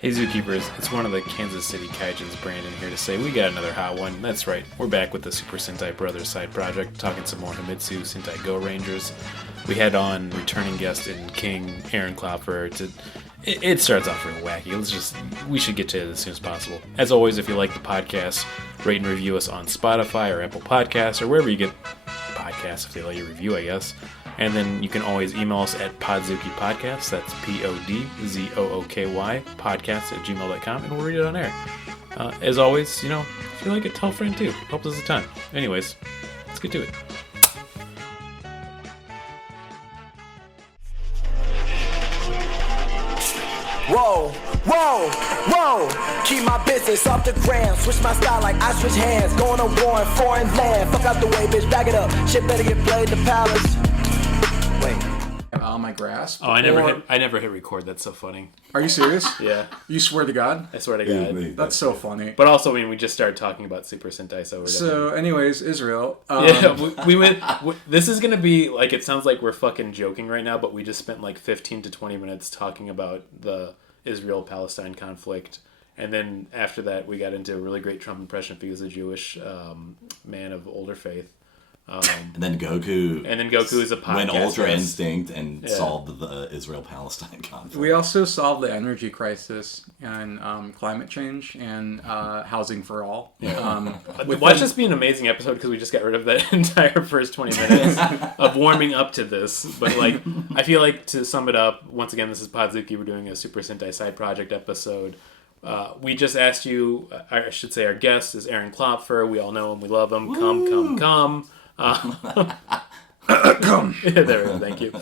Hey Zookeepers, it's one of the Kansas City Kaijins, Brandon, here to say we got another hot one. That's right, we're back with the Super Sentai Brothers side project, talking some more Himitsu Sentai Gorangers. We had on returning guest in King, Aaron Klopfer. It starts off real wacky. We should get to it as soon as possible. As always, if you like the podcast, rate and review us on Spotify or Apple Podcasts or wherever you get podcasts, if they let you review, I guess. And then you can always email us at Podzooky Podcast. That's Podzooky podcast@gmail.com, and we'll read it on air. As always, if you like it, tell a friend too. Helps us a ton. Anyways, let's get to it. Whoa, whoa, whoa. Keep my business off the gram. Switch my style like I switch hands. Going to war in foreign land. Fuck out the way, bitch. Back it up. Shit better get played in the palace. Wait. On my grasp. Oh, I never hit record. That's so funny. Are you serious? Yeah. You swear to God? I swear to God. That's so funny. But also, we just started talking about Super Sentai, so anyways, Israel. We went. This is gonna be like, it sounds like we're fucking joking right now, but we just spent like 15 to 20 minutes talking about the Israel-Palestine conflict, and then after that, we got into a really great Trump impression if he was a Jewish man of older faith. And then Goku is a podcast. Went Ultra Instinct and solved the Israel-Palestine conflict. We also solved the energy crisis and climate change and housing for all. Watch this be an amazing episode because we just got rid of that entire first 20 minutes of warming up to this. But I feel like, to sum it up, once again, this is Podzooky. We're doing a Super Sentai side project episode. We just asked you, I should say our guest is Aaron Klopfer. We all know him. We love him. Woo! Come. Come. There we go, thank you.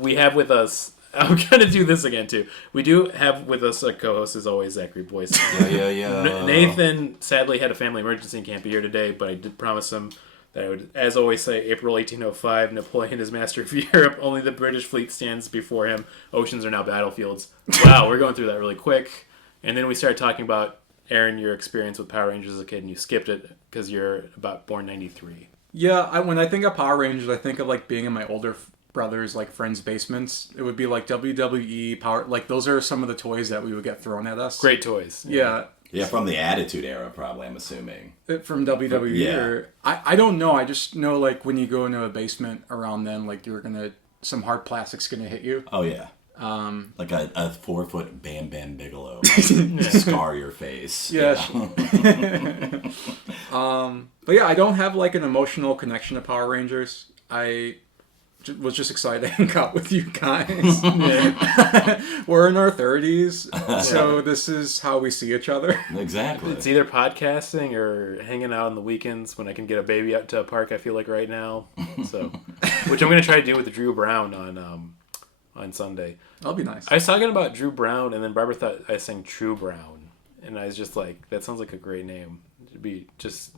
We have with us, I'm going to do this again too. We do have with us a co-host, as always, Zachary Boyce. Yeah. Nathan sadly had a family emergency and can't be here today, but I did promise him that I would, as always, say April 1805, Napoleon is master of Europe, only the British fleet stands before him, oceans are now battlefields. Wow, we're going through that really quick. And then we started talking about, Aaron, your experience with Power Rangers as a kid, and you skipped it because you're born 93. Yeah, when I think of Power Rangers, I think of being in my older brothers' friends' basements. It would be WWE Power. Those are some of the toys that we would get thrown at us. Great toys. Yeah. Yeah, from the Attitude Era, probably, I'm assuming. From WWE? Yeah. Or, I don't know. I just know, when you go into a basement around then, some hard plastic's gonna hit you. Oh, yeah. Like a 4-foot Bam Bam Bigelow. Scar your face. Yeah. But yeah, I don't have an emotional connection to Power Rangers. I was just excited to hang out with you guys. We're in our 30s, so this is how we see each other. Exactly. It's either podcasting or hanging out on the weekends when I can get a baby out to a park, I feel like right now. So, which I'm going to try to do with Drew Brown on Sunday. That'll be nice. I was talking about Drew Brown, and then Barbara thought I was saying True Brown, and I was just like, that sounds like a great name. It'd be just,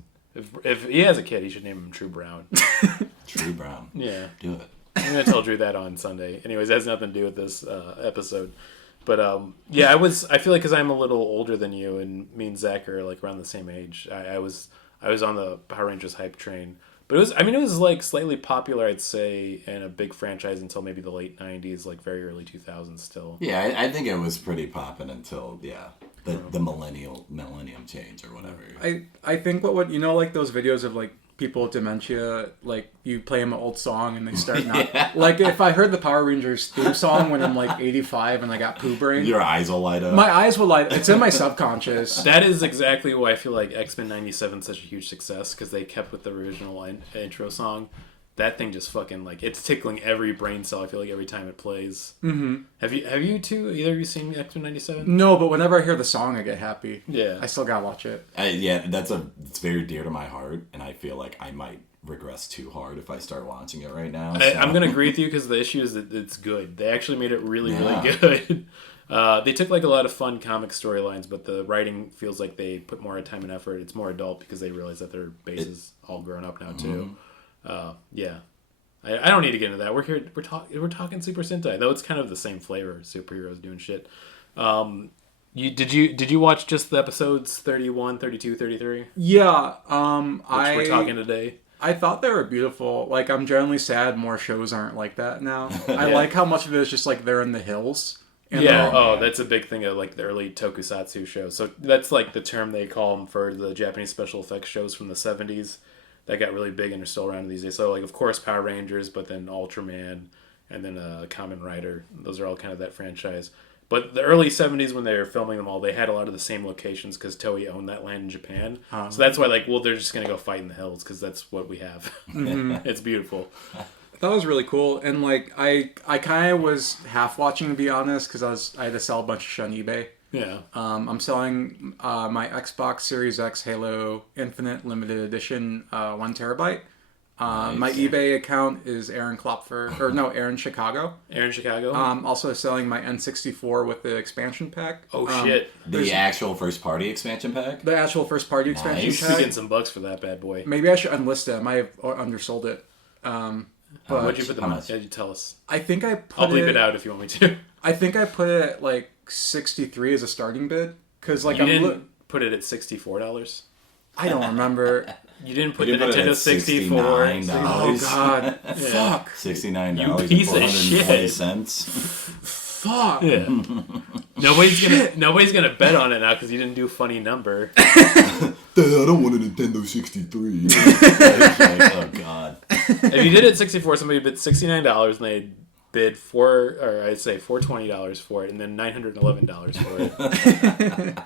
if he has a kid, he should name him True Brown. True Brown. Yeah. Do it. I'm going to tell Drew that on Sunday. Anyways, it has nothing to do with this episode. But, I feel like because I'm a little older than you, and me and Zach are around the same age, I was on the Power Rangers hype train. But it was slightly popular, I'd say, and a big franchise until maybe the late 90s, very early 2000s still. Yeah, I think it was pretty poppin' until, the millennium change or whatever. I think what those videos of people with dementia, you play them an old song and they start not... if I heard the Power Rangers theme song when I'm 85 and I got poo brain... Your eyes will light up. My eyes will light up. It's in my subconscious. That is exactly why I feel like X-Men 97 is such a huge success, because they kept with the original intro song. That thing just fucking, it's tickling every brain cell, I feel like, every time it plays. Mm-hmm. Have you two, either of you seen X-Men 97? No, but whenever I hear the song, I get happy. Yeah. I still gotta watch it. It's very dear to my heart, and I feel like I might regress too hard if I start watching it right now. I'm going to agree with you, because the issue is that it's good. They actually made it really, really good. They took a lot of fun comic storylines, but the writing feels like they put more time and effort. It's more adult because they realize that their base is all grown up now, too. I don't need to get into that. We're here. We're talking Super Sentai, though it's kind of the same flavor. Superheroes doing shit. Did you watch just the episodes 31, 32, 33? Yeah. We're talking today. I thought they were beautiful. I'm generally sad more shows aren't like that now. I like how much of it is just they're in the hills And Yeah. they're- That's a big thing of like the early tokusatsu shows. So that's like the term they call them for the Japanese special effects shows from the 70s that got really big and are still around these days. So like, of course, Power Rangers, but then Ultraman, and then Kamen Rider. Those are all kind of that franchise. But the early 70s, when they were filming them all, they had a lot of the same locations because Toei owned that land in Japan. So that's why, like, they're just going to go fight in the hills because that's what we have. It's beautiful. That was really cool, and like I kind of was half watching, to be honest, because I had to sell a bunch of shit on eBay. Yeah. I'm selling my Xbox Series X Halo Infinite Limited Edition 1 terabyte. My eBay account is Aaron Klopfer, Aaron Chicago. Aaron Chicago? Also selling my N64 with the expansion pack. Oh, shit. The actual first party expansion pack? The actual first party expansion Nice. You're pack. getting some bucks for that bad boy. Maybe I should unlist it. I might have undersold it. But What'd you put the How much? Yeah, you tell us. I think I put I'll bleep it out if you want me to. I think I put it at like 63 as a starting bid. Because like You didn't put it at $64? I don't remember. You didn't put You the didn't put it Nintendo at 64. $69. Oh god. Fuck. $69 You and piece of 420 shit. cents. Fuck. Yeah. nobody's gonna bet on it now because you didn't do a funny number. I don't want a Nintendo 63. Oh god. If you did it at 64, somebody bid $69 and they bid $420 for it, and then $911 for it.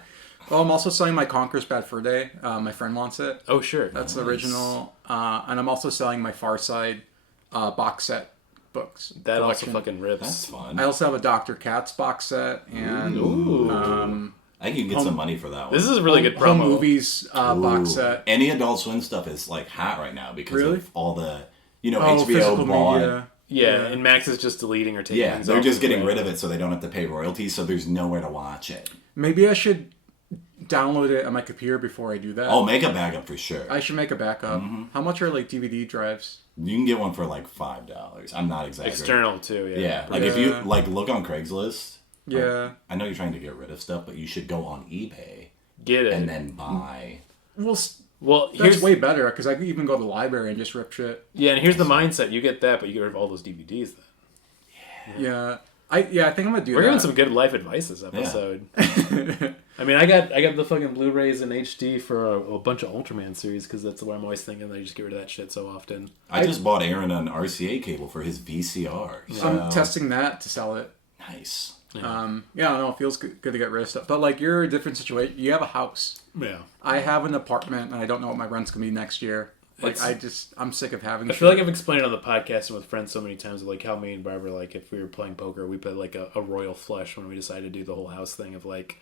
Well, I'm also selling my Conker's Bad Fur Day. My friend wants it. Oh sure, That's the original. And I'm also selling my Far Side box set books. that also collection. fucking rips. That's fun. I also have a Dr. Katz box set and I think you can get some money for that one. This is a really good home promo. movies box set. Any Adult Swim stuff is like hot right now because Really? of all the, Oh, HBO physical bought. media. Yeah, and Max is just deleting or taking. Yeah, things they're off just the getting web. rid of it so they don't have to pay royalties, so there's nowhere to watch it. Maybe I should download it on my computer before I do that. Oh, make a backup for sure. I should make a backup. How much are like DVD drives? You can get one for like $5. I'm not exaggerating. External too. Yeah. Yeah, like if you like look on Craigslist. Yeah. I know you're trying to get rid of stuff, but you should go on eBay Get it. and then buy. Well, well, that's here's way better because I could even go to the library and just rip shit. yeah, and here's the mindset: you get that, but you get rid of all those DVDs. Then Yeah. I think I'm gonna do we're that. giving some good life advice this episode. I mean, I got the fucking Blu-rays in HD for a bunch of Ultraman series because that's what I'm always thinking. They just get rid of that shit so often. I just bought Aaron an RCA cable for his VCR. So I'm testing that to sell it. nice. Yeah, I don't know. It feels good to get rid of stuff. But like, you're a different situation. You have a house. Yeah. I have an apartment, and I don't know what my rent's gonna be next year. Like, I'm sick of having. I feel like I've explained it on the podcast and with friends so many times, like how me and Barbara, like if we were playing poker, we played like a royal flush when we decided to do the whole house thing of like,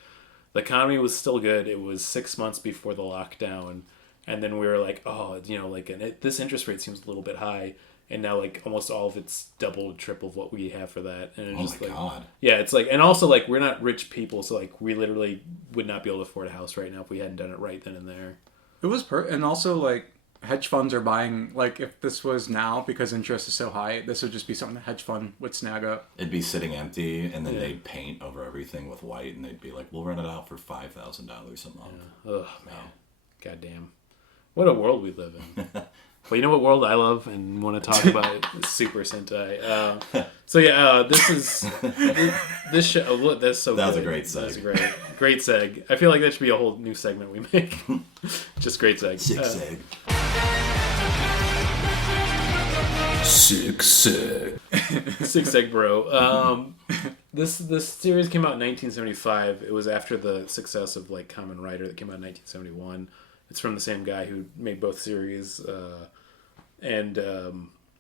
the economy was still good. It was 6 months before the lockdown. And then we were like, oh, this interest rate seems a little bit high. And now like almost all of it's double, triple of what we have for that. And it's Oh just my like, god. yeah, it's like, and also like we're not rich people. So like we literally would not be able to afford a house right now if we hadn't done it right then and there. It was and also like hedge funds are buying. Like, if this was now because interest is so high, this would just be something the hedge fund would snag up. It'd be sitting empty, and then they'd paint over everything with white, and they'd be like, "We'll rent it out for $5,000 a month." Ugh, man. Goddamn. What a world we live in. Well, you know what world I love and want to talk about? Super Sentai. So yeah, this is this show. That's so. That was good. a great seg. That was great seg. I feel like that should be a whole new segment we make. Just great seg. Zigzag. Six seg, bro. This series came out in 1975. It was after the success of like Kamen Rider that came out in 1971. It's from the same guy who made both series.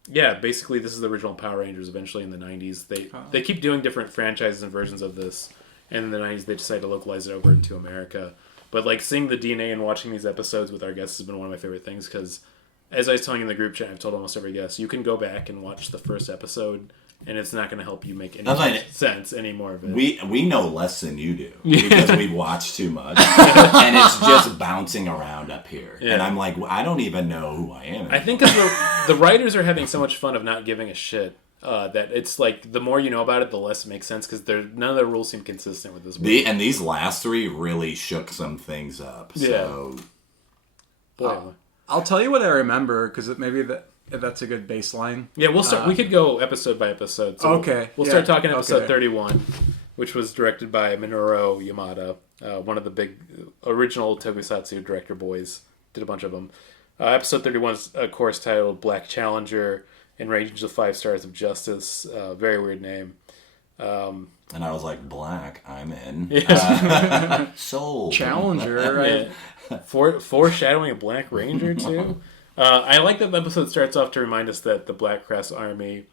Yeah, basically this is the original Power Rangers. Eventually in the 90s, they keep doing different franchises and versions of this. And in the 90s, they decided to localize it over into America. But like seeing the DNA and watching these episodes with our guests has been one of my favorite things because, as I was telling you in the group chat, I've told almost every guest, you can go back and watch the first episode, and it's not going to help you make any sense any more of it. We know less than you do because we watch too much, and it's just bouncing around up here. Yeah. And I'm like, I don't even know who I am anymore. I think because the writers are having so much fun of not giving a shit that it's like the more you know about it, the less it makes sense because none of the rules seem consistent with this world. And these last three really shook some things up. So Boy. I'll tell you what I remember because maybe that's a good baseline. Yeah, we'll start. We could go episode by episode. So Okay. We'll start talking episode 31. which was directed by Minoru Yamada, one of the big original Tokusatsu director boys. Did a bunch of them. Episode 31 is, of course, titled Black Challenger and Ranges of 5 Stars of Justice. Very weird name. And I was like, black, I'm in. Yeah. Soul. Challenger, right? Yeah. Foreshadowing a Black Ranger, too. I like that the episode starts off to remind us that the Black Cross Army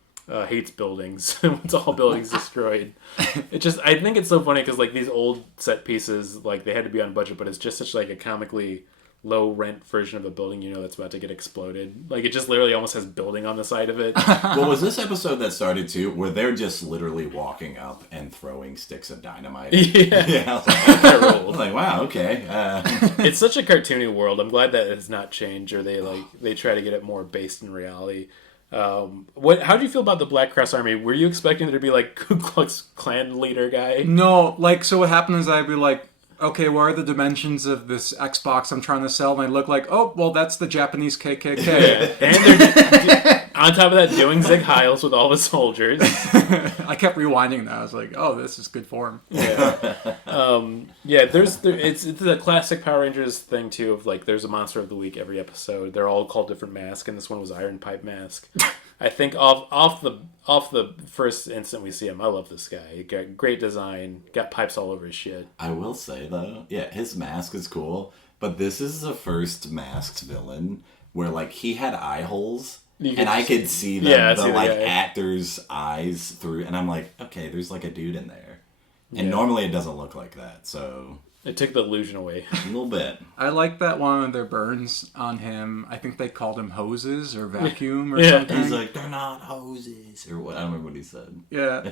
hates buildings. It's all buildings destroyed. I think it's so funny because, like, these old set pieces, like, they had to be on budget, but it's just such, like, a comically low rent version of a building, that's about to get exploded. Like, it just literally almost has building on the side of it. Well, was this episode that started too, where they're just literally walking up and throwing sticks of dynamite? Yeah. I was like, wow, okay. It's such a cartoony world. I'm glad that it has not changed, or they try to get it more based in reality. How do you feel about the Black Cross Army? Were you expecting there to be, like, Ku Klux Klan leader guy? No, like, so what happened is I'd be like, okay, what are the dimensions of this Xbox I'm trying to sell? And I look like, oh, well, that's the Japanese KKK. Yeah. And they're, on top of that, doing Zig Heils with all the soldiers. I kept rewinding that. I was like, oh, this is good form. Yeah. It's a classic Power Rangers thing, too, of, like, there's a monster of the week every episode. They're all called different masks, and this one was Iron Pipe Mask. I think off the first instant we see him, I love this guy. He got great design, got pipes all over his shit. I will say, though, yeah, his mask is cool, but this is the first masked villain where, like, he had eye holes, and I could see the actor's eyes through, and I'm like, okay, there's, like, a dude in there. And normally it doesn't look like that, so... It took the illusion away. A little bit. I like that one of their burns on him. I think they called him hoses or vacuum or something. He's like, they're not hoses, or what? I don't remember what he said. Yeah.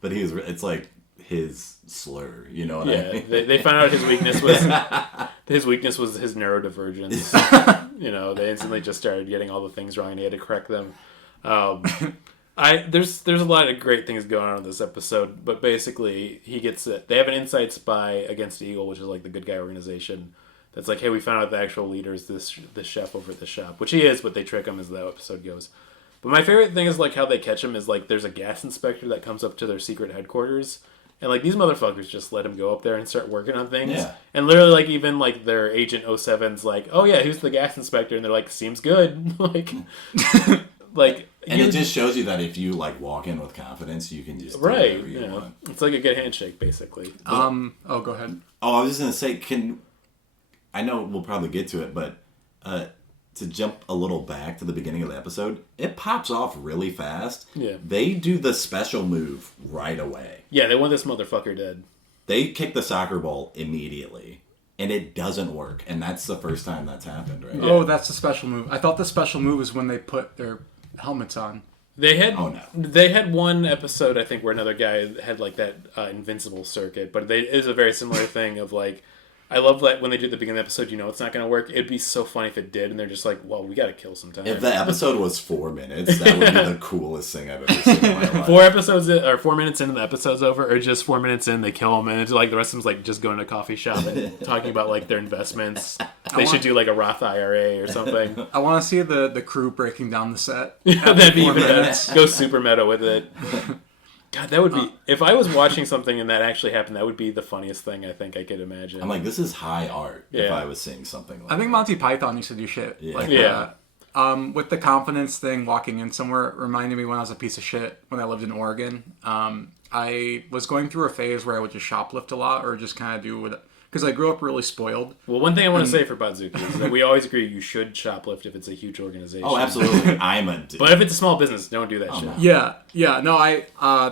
But it's like his slur, you know what I mean? They found out his weakness was his neurodivergence. They instantly just started getting all the things wrong and he had to correct them. There's a lot of great things going on in this episode, but basically he gets it. They have an inside spy against Eagle, which is like the good guy organization. That's like, hey, we found out the actual leader is this chef over at the shop, which he is, but they trick him as the episode goes. But my favorite thing is like how they catch him is like there's a gas inspector that comes up to their secret headquarters. And, like, these motherfuckers just let him go up there and start working on things. Yeah. And literally, like, even, like, their Agent 07's like, oh, yeah, who's the gas inspector? And they're like, seems good. And it just shows you that if you, like, walk in with confidence, you can just do whatever you want. It's like a good handshake, basically. Go ahead. Oh, I was just going to say, I know we'll probably get to it, but to jump a little back to the beginning of the episode, it pops off really fast. Yeah. They do the special move right away. Yeah, they want this motherfucker dead. They kick the soccer ball immediately, and it doesn't work. And that's the first time that's happened, right? Oh, that's the special move. I thought the special move was when they put their helmets on. They had one episode, I think, where another guy had, like, that invincible circuit, but it is a very similar thing of, like, I love that when they do at the beginning of the episode, it's not going to work. It'd be so funny if it did, and they're just like, well, we got to kill some time. If the episode was 4 minutes, that would be the coolest thing I've ever seen in my life. 4 minutes into the episode's over, or just 4 minutes in, they kill him, and it's like the rest of them's like just going to a coffee shop and talking about like their investments. They should do like a Roth IRA or something. I want to see the crew breaking down the set. That'd be even better. Go super meta with it. God, that would be... if I was watching something and that actually happened, that would be the funniest thing I think I could imagine. I'm like, this is high art if I was seeing something like that. I think Monty Python used to do shit like that. With the confidence thing, walking in somewhere, it reminded me when I was a piece of shit when I lived in Oregon. I was going through a phase where I would just shoplift a lot or just kind of do what... Because I grew up really spoiled. Well, one thing I want to say for Podzooky is that we always agree you should shoplift if it's a huge organization. Oh, absolutely. But if it's a small business, don't do that shit. No. Yeah. No,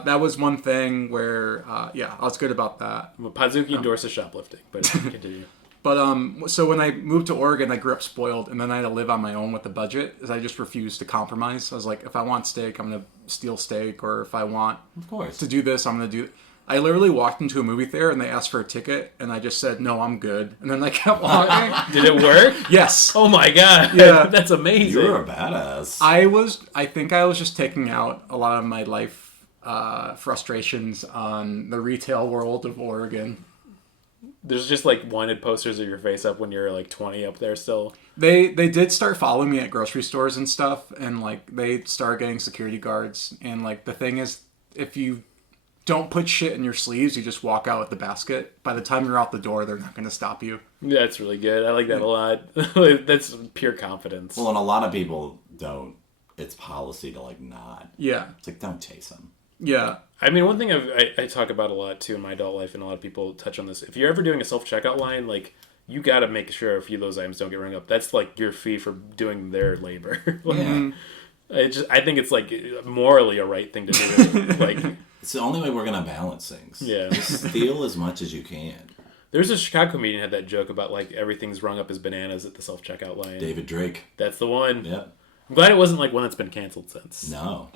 that was one thing where, I was good about that. Well, Podzooky endorses shoplifting, but continue. But, so when I moved to Oregon, I grew up spoiled, and then I had to live on my own with the budget, as I just refused to compromise. I was like, if I want steak, I'm going to steal steak, or if I want to do this, I'm going to do... I literally walked into a movie theater and they asked for a ticket and I just said, no, I'm good. And then they kept walking. Did it work? Yes. Oh my God. Yeah. That's amazing. You're a badass. I think I was just taking out a lot of my life frustrations on the retail world of Oregon. There's just like wanted posters of your face up when you're like 20 up there still. They did start following me at grocery stores and stuff. And like they started getting security guards. And like the thing is, if you don't put shit in your sleeves. You just walk out with the basket. By the time you're out the door, they're not going to stop you. Yeah, that's really good. I like that a lot. That's pure confidence. Well, and a lot of people don't. It's policy to like not. Yeah. It's like, don't chase them. Yeah. I mean, one thing I talk about a lot too in my adult life, and a lot of people touch on this. If you're ever doing a self-checkout line, like, you got to make sure a few of those items don't get rung up. That's like your fee for doing their labor. Like, Yeah. I think it's like morally a right thing to do. Like, It's the only way we're gonna balance things. Yeah. Just steal as much as you can. There's a Chicago comedian had that joke about like everything's rung up as bananas at the self-checkout line. David Drake. That's the one. Yep. I'm glad it wasn't like one that's been canceled since. No.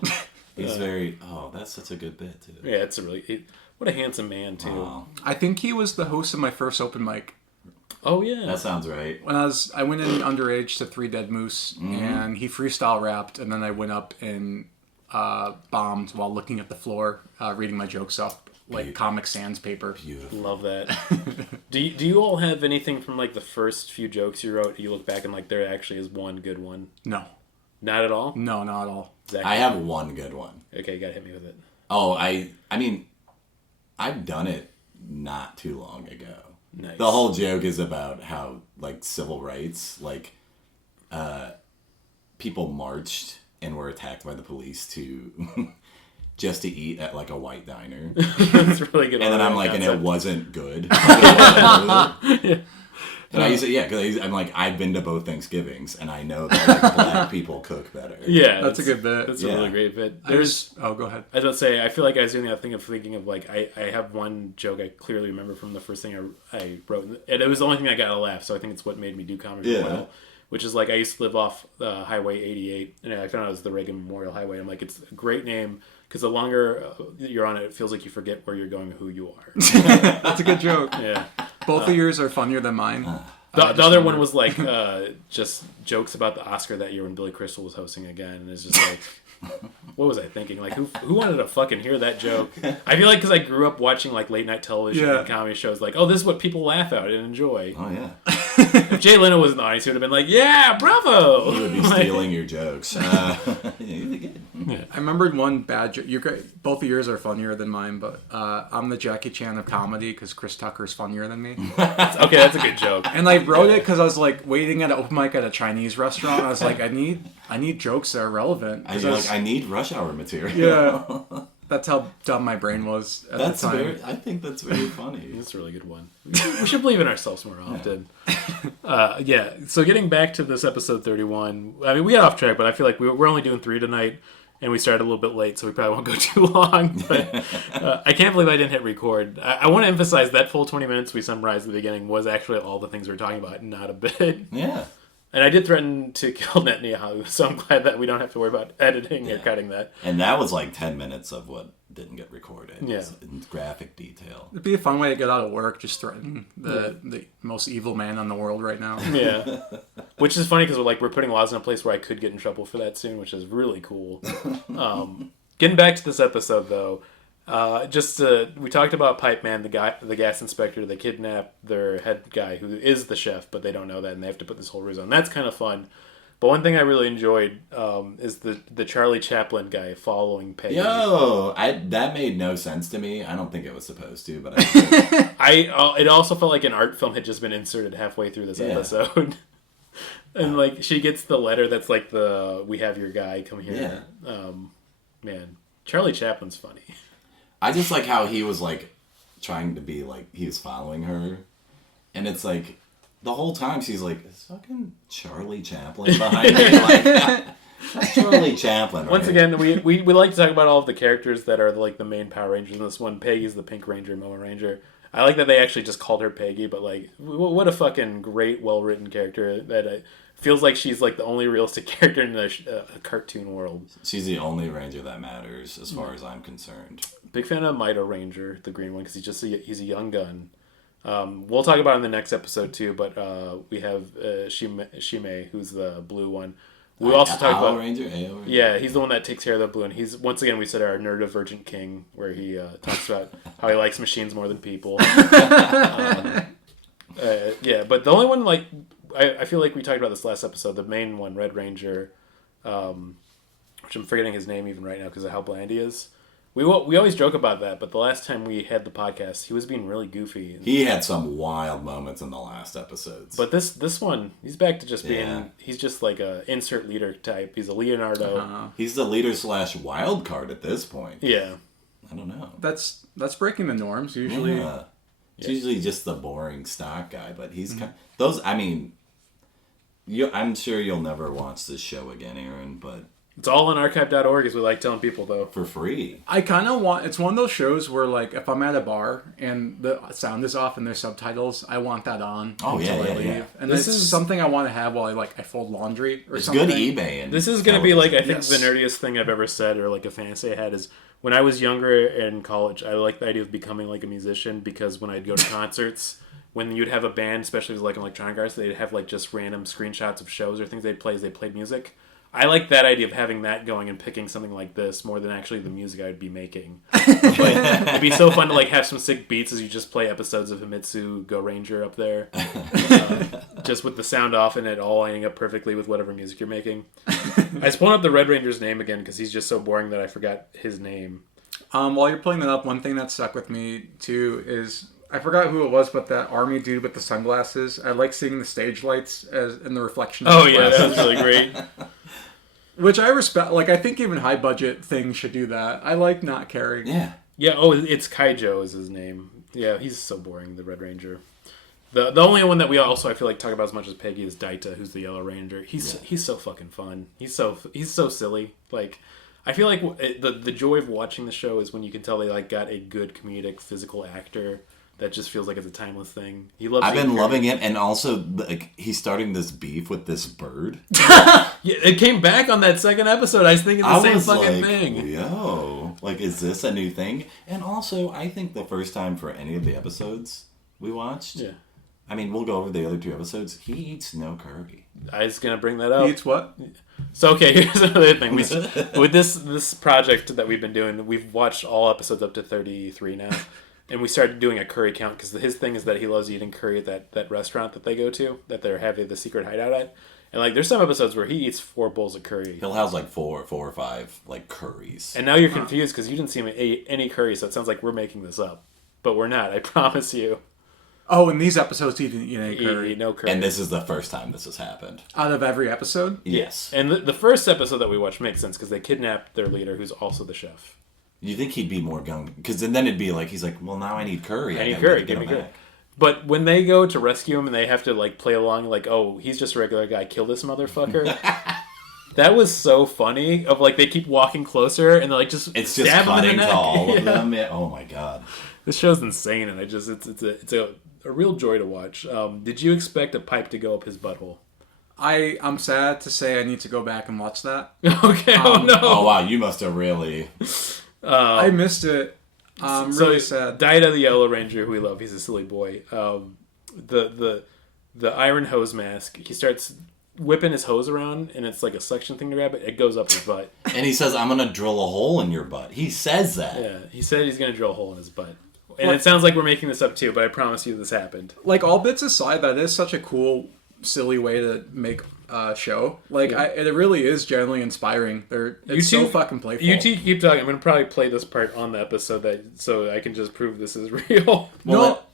He's very. Oh, that's such a good bit too. Yeah, it's a really what a handsome man too. Oh, I think he was the host of my first open mic. Oh yeah. that sounds right. When I went in underage to Three Dead Moose, and he freestyle rapped, and then I went up and bombed while looking at the floor, reading my jokes up like Comic Sans paper. Beautiful. Love that. Do you all have anything from like the first few jokes you wrote? You look back and like there actually is one good one. No. Not at all. No, not at all. Zach, I have one good one. Okay, you gotta hit me with it. Oh, I mean, I've done it not too long ago. Nice. The whole joke is about how, like, civil rights, like, people marched and were attacked by the police to just to eat at, like, a white diner. That's really good. And then I'm like, and it wasn't good. And I used to, because I'm like, I've been to both Thanksgivings, and I know that like, black people cook better. Yeah, That's a good bit. That's a really great bit. Go ahead. I was about to say, I feel like I was doing that thing of thinking of like, I have one joke I clearly remember from the first thing I wrote, and it was the only thing I got a laugh, so I think it's what made me do comedy for a while. Which is like, I used to live off Highway 88, and I found out it was the Reagan Memorial Highway. I'm like, it's a great name, because the longer you're on it, it feels like you forget where you're going and who you are. That's a good joke. Yeah. Both of yours are funnier than mine. The other one was like just jokes about the Oscar that year when Billy Crystal was hosting again, and it's just like, what was I thinking? Like, who wanted to fucking hear that joke? I feel like because I grew up watching like late night television and comedy shows, like, oh, this is what people laugh at and enjoy. Oh, yeah. If Jay Leno was in the audience, he would have been like, yeah, bravo! He would be stealing your jokes. I remembered one bad joke. Both of yours are funnier than mine, but I'm the Jackie Chan of comedy because Chris Tucker's funnier than me. Okay, that's a good joke. And I wrote it because I was like waiting at an open mic at a Chinese restaurant. I was like, I need jokes that are relevant. I need rush hour material. Yeah. That's how dumb my brain was at the time. I think that's very funny. That's a really good one. We should believe in ourselves more often. Yeah. So getting back to this episode 31, I mean, we got off track, but I feel like we're only doing 3 tonight, and we started a little bit late, so we probably won't go too long. But I can't believe I didn't hit record. I want to emphasize that full 20 minutes we summarized at the beginning was actually all the things we were talking about, not a bit. Yeah. And I did threaten to kill Netanyahu, so I'm glad that we don't have to worry about editing or cutting that. And that was like 10 minutes of what didn't get recorded. Yeah. In graphic detail. It'd be a fun way to get out of work, just threaten the most evil man in the world right now. Yeah. Which is funny because we're putting laws in a place where I could get in trouble for that soon, which is really cool. Getting back to this episode, though, we talked about Pipe Man, the gas inspector. They kidnap their head guy, who is the chef, but they don't know that, and they have to put this whole ruse on. That's kind of fun. But one thing I really enjoyed is the Charlie Chaplin guy following Peggy. That made no sense to me. I don't think it was supposed to, but it also felt like an art film had just been inserted halfway through this episode. And like she gets the letter that's like we have your guy, come here. Yeah. Man, Charlie Chaplin's funny. I just like how he was like trying to be like he was following her, and it's like the whole time she's like, "Is fucking Charlie Chaplin behind me?" Like, that's Charlie Chaplin. Right? Once again, we like to talk about all of the characters that are like the main Power Rangers in this one. Peggy's the Pink Ranger, Moa Ranger. I like that they actually just called her Peggy, but like, what a fucking great, well-written character that feels like she's like the only realistic character in a cartoon world. She's the only Ranger that matters, as far as I'm concerned. Big fan of Mito Ranger, the green one, because he's a young gun. We'll talk about it in the next episode too, but we have Shime, who's the blue one. We also talk about Ranger. Yeah, he's the one that takes care of the blue, and he's once again we said our neurodivergent king, where he talks about how he likes machines more than people. Yeah, but the only one like I feel like we talked about this last episode, the main one, Red Ranger, which I'm forgetting his name even right now because of how bland he is. We always joke about that, but the last time we had the podcast, he was being really goofy. He had some wild moments in the last episodes. But this one, he's back to just being... He's just like a insert leader type. He's a Leonardo. He's the leader / wild card at this point. Yeah. I don't know. That's breaking the norms, usually. Yeah. It's usually just the boring stock guy, but he's kind of... Those, I mean... I'm sure you'll never watch this show again, Aaron, but... It's all on archive.org, as we like telling people, though. For free. I kind of want... It's one of those shows where, like, if I'm at a bar and the sound is off and there's subtitles, I want that on until I leave. Yeah. And this is something I want to have while I fold laundry or something. It's good eBay. This is going to be, like, I think the nerdiest thing I've ever said, or, like, a fantasy I had is... When I was younger in college, I liked the idea of becoming, like, a musician, because when I'd go to concerts... When you'd have a band, especially like an electronic artist, they'd have like just random screenshots of shows or things they'd play as they played music. I like that idea of having that going and picking something like this more than actually the music I would be making. It'd be so fun to like have some sick beats as you just play episodes of Himitsu Goranger up there, just with the sound off and it all lining up perfectly with whatever music you're making. I was pulling up the Red Ranger's name again because he's just so boring that I forgot his name. While you're pulling that up, one thing that stuck with me too is. I forgot who it was, but that army dude with the sunglasses. I like seeing the stage lights in the reflection. Oh yeah, that was really great. Which I respect. Like I think even high budget things should do that. I like not caring. Yeah. Yeah. Oh, it's Kaijo is his name. Yeah, he's so boring. The Red Ranger. The only one that we also I feel like talk about as much as Peggy is Daita, who's the Yellow Ranger. He's so fucking fun. He's so silly. Like. I feel like the joy of watching the show is when you can tell they like got a good comedic physical actor. That just feels like it's a timeless thing. I've been loving it, and also like he's starting this beef with this bird. Yeah, it came back on that second episode. I was thinking the same fucking thing. Yo, like, is this a new thing? And also, I think the first time for any of the episodes we watched. Yeah. I mean, we'll go over the other 2 episodes. He eats no curry. I was gonna bring that up. He eats what? So okay, here's another thing. With this project that we've been doing, we've watched all episodes up to 33 now. And we started doing a curry count because his thing is that he loves eating curry at that restaurant that they go to, that they're having the secret hideout at. And like, there's some episodes where he eats 4 bowls of curry. He'll have like 4 or 5 like curries. And now you're confused because you didn't see him eat any curry, so it sounds like we're making this up, but we're not. I promise you. Oh, in these episodes, he didn't eat any curry. No curry. And this is the first time this has happened. Out of every episode? Yes. And the first episode that we watched makes sense because they kidnapped their leader, who's also the chef. You think he'd be more gung? Because then it'd be like, he's like, well, now I need curry. I need curry. Give me curry. But when they go to rescue him and they have to like play along, like, oh, he's just a regular guy. Kill this motherfucker. That was so funny. Of like they keep walking closer and they're like just it's just stab him in the neck. To all of them. Yeah. Oh my god. This show's insane, and it's a real joy to watch. Did you expect a pipe to go up his butthole? I'm sad to say I need to go back and watch that. Okay. Oh no. Oh wow, you must have really. I missed it. Really sad. Daita, the Yellow Ranger, who we love, he's a silly boy. The iron hose mask, he starts whipping his hose around, and it's like a suction thing to grab it. It goes up his butt. And he says, I'm going to drill a hole in your butt. He says that. Yeah, he said he's going to drill a hole in his butt. And it sounds like we're making this up too, but I promise you this happened. Like, all bits aside, that is such a cool, silly way to make a show. Like, yeah. It really is generally inspiring. It's so fucking playful. You keep talking. I'm going to probably play this part on the episode so I can just prove this is real. Well,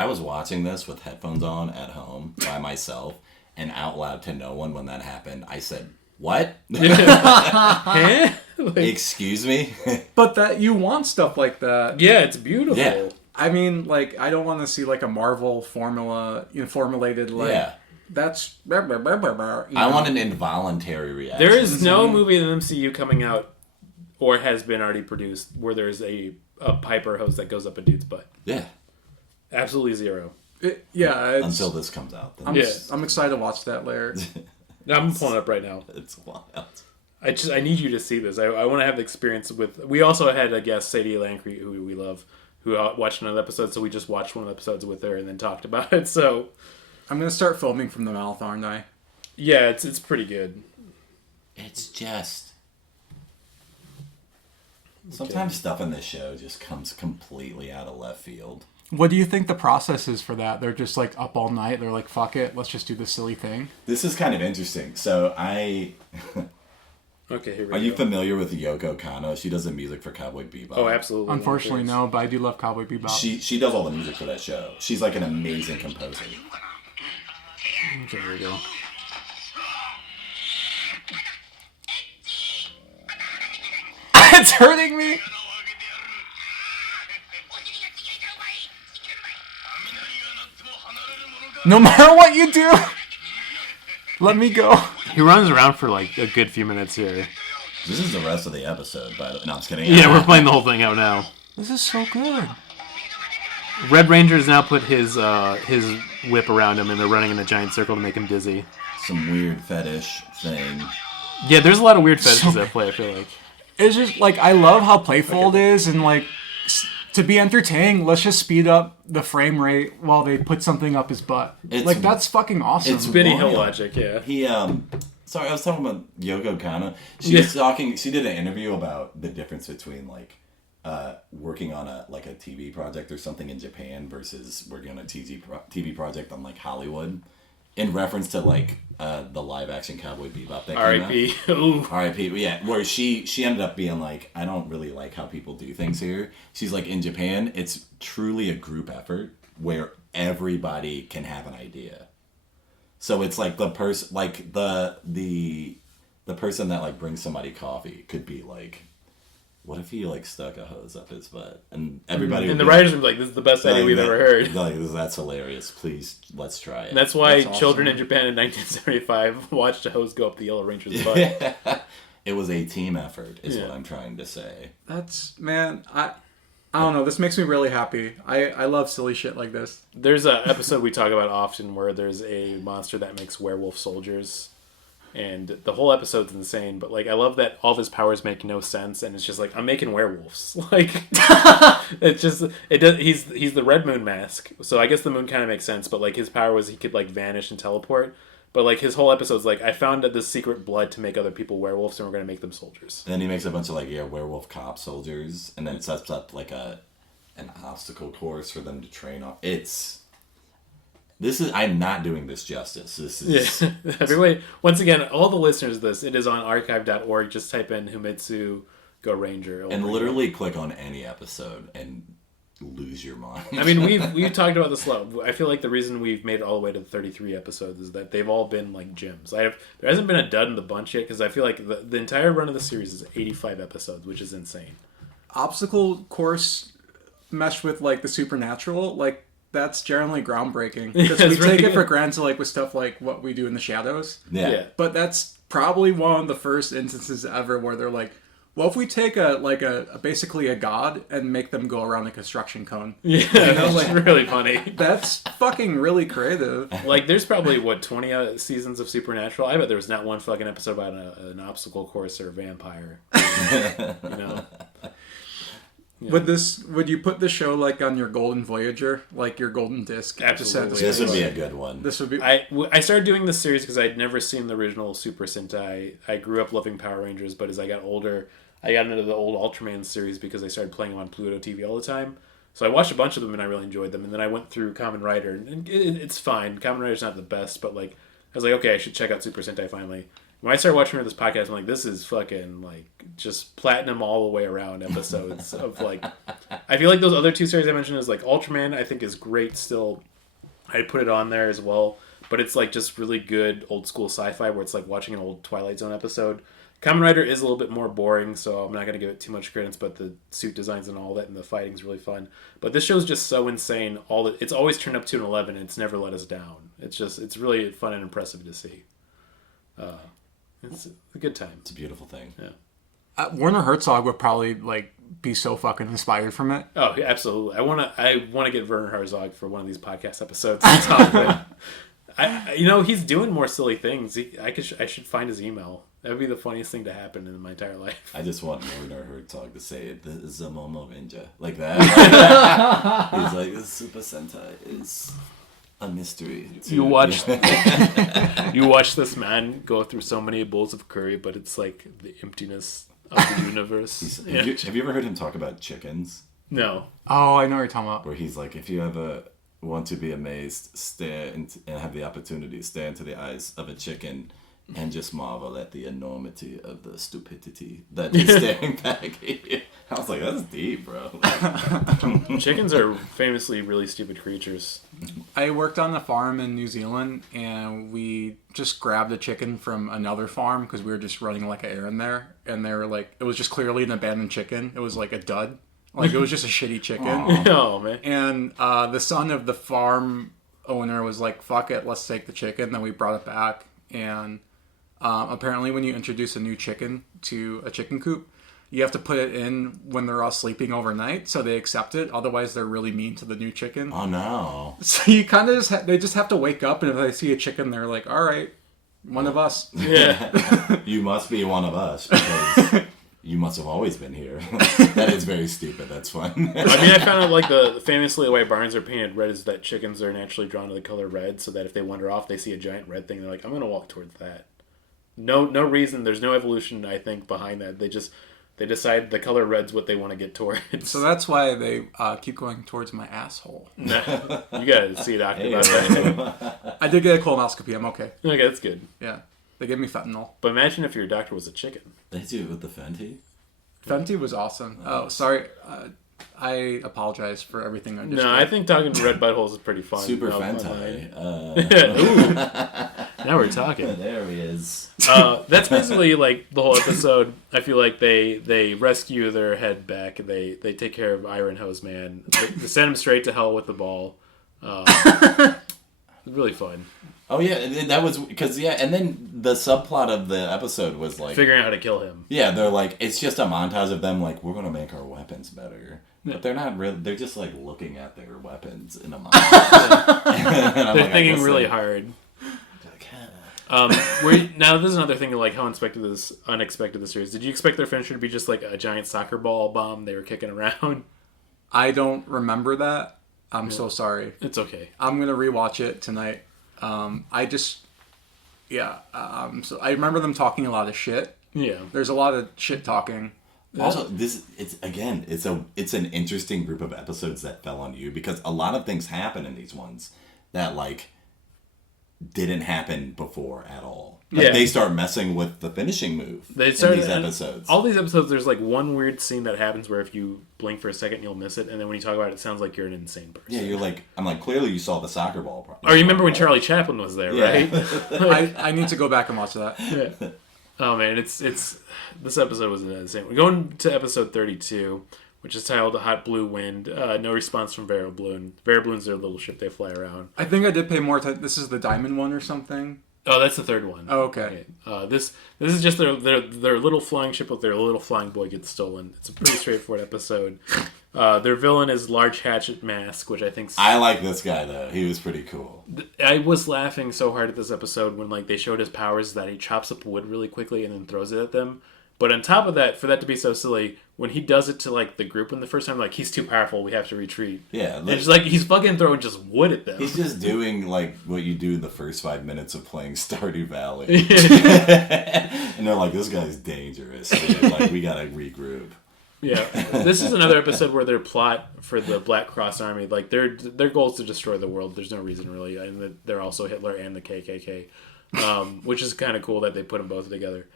I was watching this with headphones on at home by myself, and out loud to no one when that happened, I said, what? Huh? Excuse me? But that you want stuff like that. Yeah, it's beautiful. Yeah. I mean, like, I don't want to see, like, a Marvel formulated, like, that's... I want an involuntary reaction. There is no movie in the MCU coming out, or has been already produced, where there's a piper hose that goes up a dude's butt. Yeah. Absolutely zero. Until this comes out. I'm excited to watch that later. I'm pulling it up right now. It's wild. I need you to see this. I want to have the experience with... We also had a guest, Sadie Lancrete, who we love, who watched another episode, so we just watched one of the episodes with her and then talked about it, so... I'm going to start filming from the mouth, aren't I? Yeah, it's pretty good. It's just... Sometimes stuff in this show just comes completely out of left field. What do you think the process is for that? They're just like up all night. They're like, fuck it, let's just do this silly thing. This is kind of interesting. So I Okay, here we go. Are you familiar with Yoko Kanno? She does the music for Cowboy Bebop. Oh, absolutely. Unfortunately, no, but I do love Cowboy Bebop. She does all the music for that show. She's like an amazing composer. Okay, here we go. It's hurting me. No matter what you do, let me go. He runs around for like a good few minutes here. This is the rest of the episode, by the way. No, I'm just kidding. Yeah, we're playing the whole thing out now. This is so good. Red Ranger's now put his whip around him, and they're running in a giant circle to make him dizzy. Some weird fetish thing. Yeah, there's a lot of weird fetishes at play, I feel like. It's just, like, I love how playful it is, and, like, to be entertaining, let's just speed up the frame rate while they put something up his butt. Like, that's fucking awesome. It's Benny Hill logic, yeah. Sorry, I was talking about Yoko Kanno. She did an interview about the difference between, like, working on a TV project or something in Japan versus working on a TV project on, like, Hollywood. In reference to, like, the live-action Cowboy Bebop that R.I.P. came out. R.I.P. Yeah, where she ended up being like, I don't really like how people do things here. She's like, in Japan, it's truly a group effort where everybody can have an idea. So it's like the person, like the person that like brings somebody coffee could be like, what if he like stuck a hose up his butt? And everybody and the writers would be like, this is the best idea we've ever heard. Like, that's hilarious. Please, let's try it. And that's why children in Japan in 1975 watched a hose go up the Yellow Ranger's butt. It was a team effort, is what I'm trying to say. That's, man, I don't know. This makes me really happy. I love silly shit like this. There's an episode we talk about often where there's a monster that makes werewolf soldiers. And the whole episode's insane, but like I love that all of his powers make no sense, and it's just like I'm making werewolves. Like it's just he's the Red Moon mask, so I guess the moon kind of makes sense. But like his power was he could like vanish and teleport. But like his whole episode's like I found this secret blood to make other people werewolves, and we're gonna make them soldiers. And then he makes a bunch of like werewolf cop soldiers, and then it sets up like an obstacle course for them to train on. I'm not doing this justice. This is... Yeah. Everybody, once again, all the listeners of this, it is on archive.org. Just type in Himitsu Goranger. And literally click on any episode and lose your mind. I mean, we've talked about this a lot. I feel like the reason we've made it all the way to the 33 episodes is that they've all been like gems. There hasn't been a dud in the bunch yet, because I feel like the entire run of the series is 85 episodes, which is insane. Obstacle course meshed with like the supernatural, like, that's generally groundbreaking, because we take it for granted, like with stuff like What We Do in the Shadows. Yeah. But that's probably one of the first instances ever where they're like, well, if we take basically a god and make them go around a construction cone. Yeah, that's like really funny. That's fucking really creative. Like, there's probably 20 seasons of Supernatural. I bet there was not one fucking episode about an obstacle course or a vampire. You know. Yeah. Would you put the show like on your Golden Voyager, like your Golden Disc? Absolutely. This would be a good one. This would be. I started doing this series because I'd never seen the original Super Sentai. I grew up loving Power Rangers, but as I got older, I got into the old Ultraman series because I started playing them on Pluto TV all the time. So I watched a bunch of them and I really enjoyed them. And then I went through Kamen Rider, and it's fine. Kamen Rider's not the best, but like I was like, okay, I should check out Super Sentai finally. When I started watching this podcast, I'm like, this is fucking, like, just platinum all the way around episodes of, like... I feel like those other two series I mentioned is, like, Ultraman, I think is great still. I'd put it on there as well. But it's, like, just really good old-school sci-fi where it's, like, watching an old Twilight Zone episode. Kamen Rider is a little bit more boring, so I'm not going to give it too much credence, but the suit designs and all that and the fighting's really fun. But this show's just so insane. It's always turned up to an 11, and it's never let us down. It's really fun and impressive to see. It's a good time. It's a beautiful thing. Yeah. Werner Herzog would probably like be so fucking inspired from it. Oh, yeah, absolutely. I wanna get Werner Herzog for one of these podcast episodes. He's doing more silly things. I should find his email. That would be the funniest thing to happen in my entire life. I just want Werner Herzog to say the Zamomo Ninja like that. He's like, the Super Sentai is a mystery. You watch this man go through so many bowls of curry, but it's like the emptiness of the universe. Have you ever heard him talk about chickens? No. Oh, I know what you're talking about. Where he's like, if you ever want to be amazed, stare and have the opportunity to stare into the eyes of a chicken, and just marvel at the enormity of the stupidity that is staring back at you. I was like, that's deep, bro. Chickens are famously really stupid creatures. I worked on a farm in New Zealand, and we just grabbed a chicken from another farm because we were just running like an errand there, and they were like, it was just clearly an abandoned chicken. It was like a dud. Like, it was just a shitty chicken. Oh, man. And the son of the farm owner was like, fuck it, let's take the chicken. Then we brought it back, and apparently when you introduce a new chicken to a chicken coop, you have to put it in when they're all sleeping overnight, so they accept it. Otherwise, they're really mean to the new chicken. Oh, no. So you kind of they just have to wake up, and if they see a chicken, they're like, all right, one of us. Yeah. You must be one of us, because you must have always been here. That is very stupid. That's fun. I mean, I found out, like, famously the way barns are painted red is that chickens are naturally drawn to the color red, so that if they wander off, they see a giant red thing, they're like, I'm going to walk towards that. No reason, there's no evolution, I think, behind that. They decide the color red's what they want to get towards. So that's why they keep going towards my asshole. Nah, you gotta see a doctor about that. I did get a colonoscopy. I'm okay. Okay, that's good. Yeah. They gave me fentanyl. But imagine if your doctor was a chicken. They do it with the Fenty? Fenty was awesome. Oh, sorry. I apologize for everything I just No, did. I think talking to red buttholes is pretty fun. Super No, Fenty. Now we're talking. There he is. That's basically like the whole episode. I feel like they rescue their head back. They take care of Iron Hose Man. They send him straight to hell with the ball. Really fun. Oh yeah, that was because and then the subplot of the episode was like figuring out how to kill him. Yeah, they're like it's just a montage of them like we're gonna make our weapons better, but they're not really. They're just like looking at their weapons in a montage. They're thinking really hard. Now this is another thing, like how unexpected this series. Did you expect their finisher to be just like a giant soccer ball bomb they were kicking around? I don't remember that. I'm so sorry. It's okay. I'm gonna rewatch it tonight. So I remember them talking a lot of shit. Yeah. There's a lot of shit talking. Also, it's an interesting group of episodes that fell on you because a lot of things happen in these ones that like didn't happen before at all. Like they start messing with the finishing move in these episodes. All these episodes, there's like one weird scene that happens where if you blink for a second, you'll miss it, and then when you talk about it, it sounds like you're an insane person. Yeah, you're like, I'm like, clearly you saw the soccer ball problem. Or you remember when Charlie Chaplin was there, right? I need to go back and watch that. Yeah. Oh man, it's this episode was insane. We're going to episode 32, which is titled "The Hot Blue Wind." No response from Verobloon. Verobloon's their little ship they fly around. I think I did pay more attention. This is the diamond one or something. Oh, that's the third one. Oh, okay. This is just their little flying ship with their little flying boy gets stolen. It's a pretty straightforward episode. Their villain is Large Hatchet Mask, which I think... I like this guy, though. He was pretty cool. I was laughing so hard at this episode when like they showed his powers that he chops up wood really quickly and then throws it at them. But on top of that, for that to be so silly, when he does it to like the group in the first time, like he's too powerful, we have to retreat. Yeah, it's like he's fucking throwing just wood at them. He's just doing like what you do in the first 5 minutes of playing Stardew Valley, and they're like, "This guy's dangerous. Like, we gotta regroup." Yeah, this is another episode where their plot for the Black Cross Army, like their goal is to destroy the world. There's no reason really, and they're also Hitler and the KKK, which is kind of cool that they put them both together.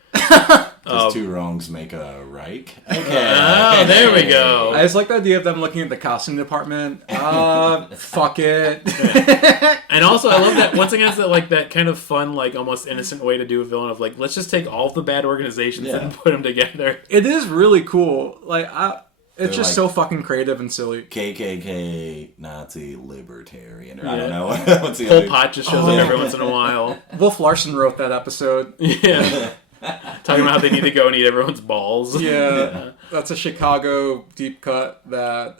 Does two wrongs make a right? Okay. Oh, there we go. I just like the idea of them looking at the costume department. Fuck it. And also, I love that once again, it's that kind of fun, like almost innocent way to do a villain of like, let's just take all of the bad organizations and put them together. It is really cool. Like, it's just like, so fucking creative and silly. KKK, Nazi, libertarian, or I don't know. What's the Pol Pot just shows up every once in a while. Wolf Larson wrote that episode. Yeah. Talking about how they need to go and eat everyone's balls. Yeah. That's a Chicago deep cut that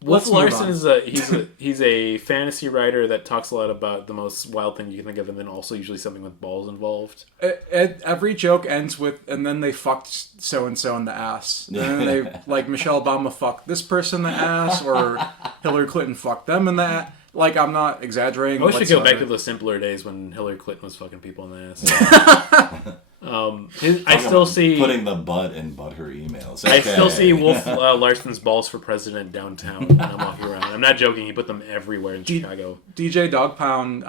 Wolf Larson is he's a fantasy writer that talks a lot about the most wild thing you can think of, and then also usually something with balls involved. Every joke ends with, and then they fucked so and so in the ass. And then they like Michelle Obama fucked this person in the ass, or Hillary Clinton fucked them in the ass. Like, I'm not exaggerating. I wish we could go back to the simpler days when Hillary Clinton was fucking people in the ass. I still see putting the butt in her emails. Okay. I still see Wolf Larson's balls for president downtown when I'm walking around. I'm not joking. He put them everywhere in Chicago. DJ Dog Pound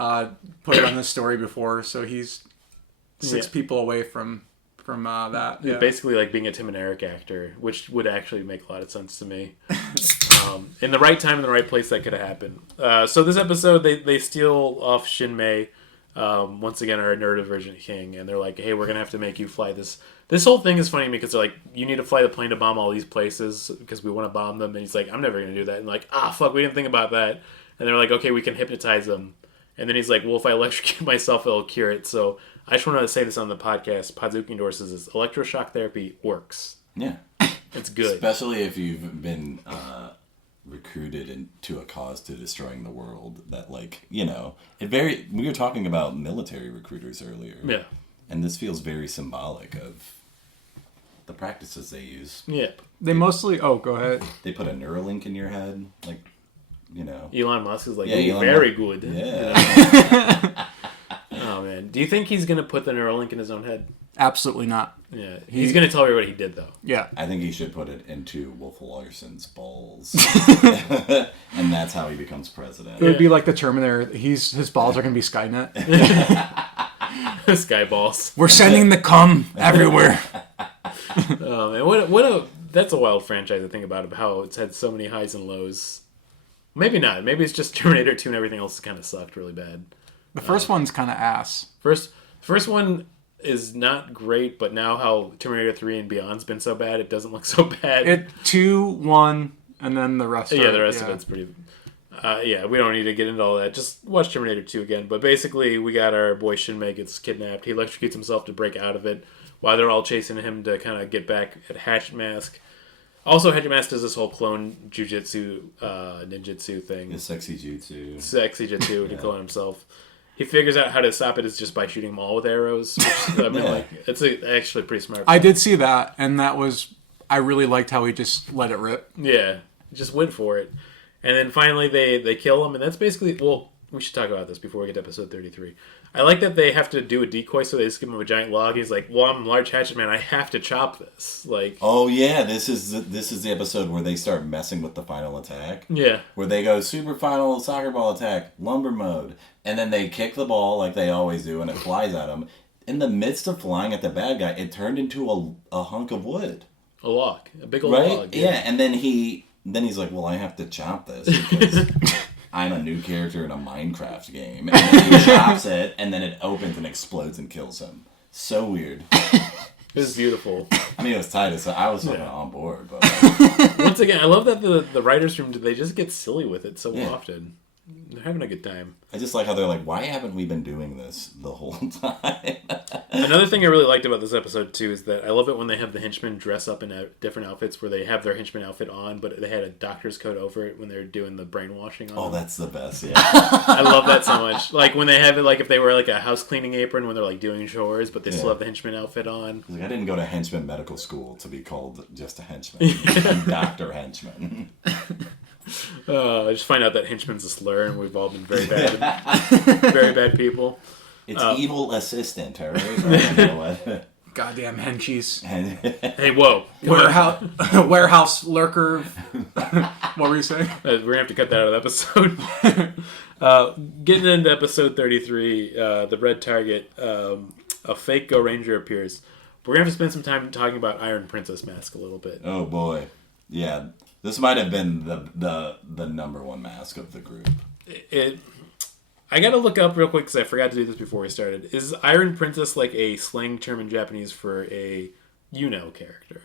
put it on this story before, so he's 6 people away from that. Yeah. Basically like being a Tim and Eric actor, which would actually make a lot of sense to me. In the right time, in the right place, that could have happened. So this episode, they steal off Shinmei. Once again, our neurodivergent king, and they're like, hey, we're gonna have to make you fly this whole thing is funny because they're like, you need to fly the plane to bomb all these places because we want to bomb them, and he's like, I'm never gonna do that, and like, fuck, we didn't think about that. And they're like, okay, we can hypnotize them, and then he's like, well, if I electrocute myself, it'll cure it. So I just wanted to say this on the podcast. Podzooky endorses this. Electroshock therapy works. Yeah, it's good, especially if you've been recruited into a cause to destroying the world. That, like, you know, we were talking about military recruiters earlier. Yeah. And this feels very symbolic of the practices they use. Yeah. They mostly... Oh, go ahead. They put a Neuralink in your head. Like, you know. Elon Musk is like, Elon very good. Yeah. Oh, man. Do you think he's going to put the Neuralink in his own head? Absolutely not. Yeah. He's going to tell everybody he did, though. Yeah. I think he should put it into Wolf Larson's balls. And that's how he becomes president. It would be like the Terminator. His balls are going to be Skynet. Sky balls. We're sending the cum everywhere. Oh, man. That's a wild franchise to think about how it's had so many highs and lows. Maybe not. Maybe it's just Terminator 2 and everything else kind of sucked really bad. The first one's kind of ass. First one is not great, but now how Terminator 3 and Beyond's been so bad, it doesn't look so bad. 2, 1, and then the rest. The rest of it's pretty. We don't need to get into all that. Just watch Terminator 2 again. But basically, we got our boy Shinmei gets kidnapped. He electrocutes himself to break out of it, while they're all chasing him to kind of get back at Hatchet Mask. Also, Hatchet Mask does this whole clone jujitsu, ninjutsu thing. The sexy jutsu. Sexy jutsu to clone himself. He figures out how to stop it is just by shooting them all with arrows. Which, I mean, it's actually pretty smart. I did see that, and I really liked how he just let it rip. Yeah, just went for it. And then finally they kill him, and that's basically... Well, we should talk about this before we get to episode 33. I like that they have to do a decoy, so they just give him a giant log. He's like, well, I'm Large Hatchet Man. I have to chop this. Like, oh, yeah, this is the episode where they start messing with the final attack. Yeah. Where they go, super final soccer ball attack, lumber mode. And then they kick the ball like they always do, and it flies at them. In the midst of flying at the bad guy, it turned into a hunk of wood. A log. A big old right? log. Yeah, and then he's like, well, I have to chop this because I'm a new character in a Minecraft game. And then he chops it, and then it opens and explodes and kills him. So weird. It was beautiful. I mean, it was tight, so I was on board. But once again, I love that the writers' room, they just get silly with it so often. They're having a good time. I just like how they're like, why haven't we been doing this the whole time? Another thing I really liked about this episode, too, is that I love it when they have the henchmen dress up in different outfits where they have their henchman outfit on, but they had a doctor's coat over it when they're doing the brainwashing on them. That's the best, yeah. I love that so much. Like, when they have it, like, if they wear, like, a house cleaning apron when they're, like, doing chores, but they still have the henchman outfit on. Like, I didn't go to henchman medical school to be called just a henchman. I'm Dr. Henchman. I just find out that henchman's a slur, and we've all been very bad people. It's evil assistant, all right? I don't know what. Goddamn henchies. Hey, whoa. Warehouse lurker. What were you saying? We're going to have to cut that out of the episode. Getting into episode 33, the red target, a fake Go Ranger appears. We're going to have to spend some time talking about Iron Princess Mask a little bit. Oh, boy. Yeah. This might have been the number one mask of the group. I gotta look up real quick because I forgot to do this before we started. Is Iron Princess like a slang term in Japanese for a character?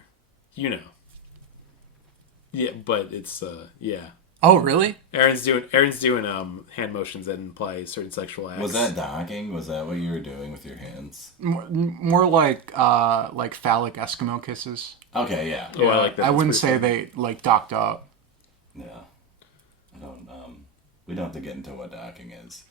Yeah, but it's yeah. Oh, really? Aaron's doing hand motions that imply certain sexual acts. Was that docking? Was that what you were doing with your hands? More like phallic Eskimo kisses. Okay, yeah. Oh, I like that. I wouldn't say they like docked up. Yeah. I don't we don't have to get into what docking is.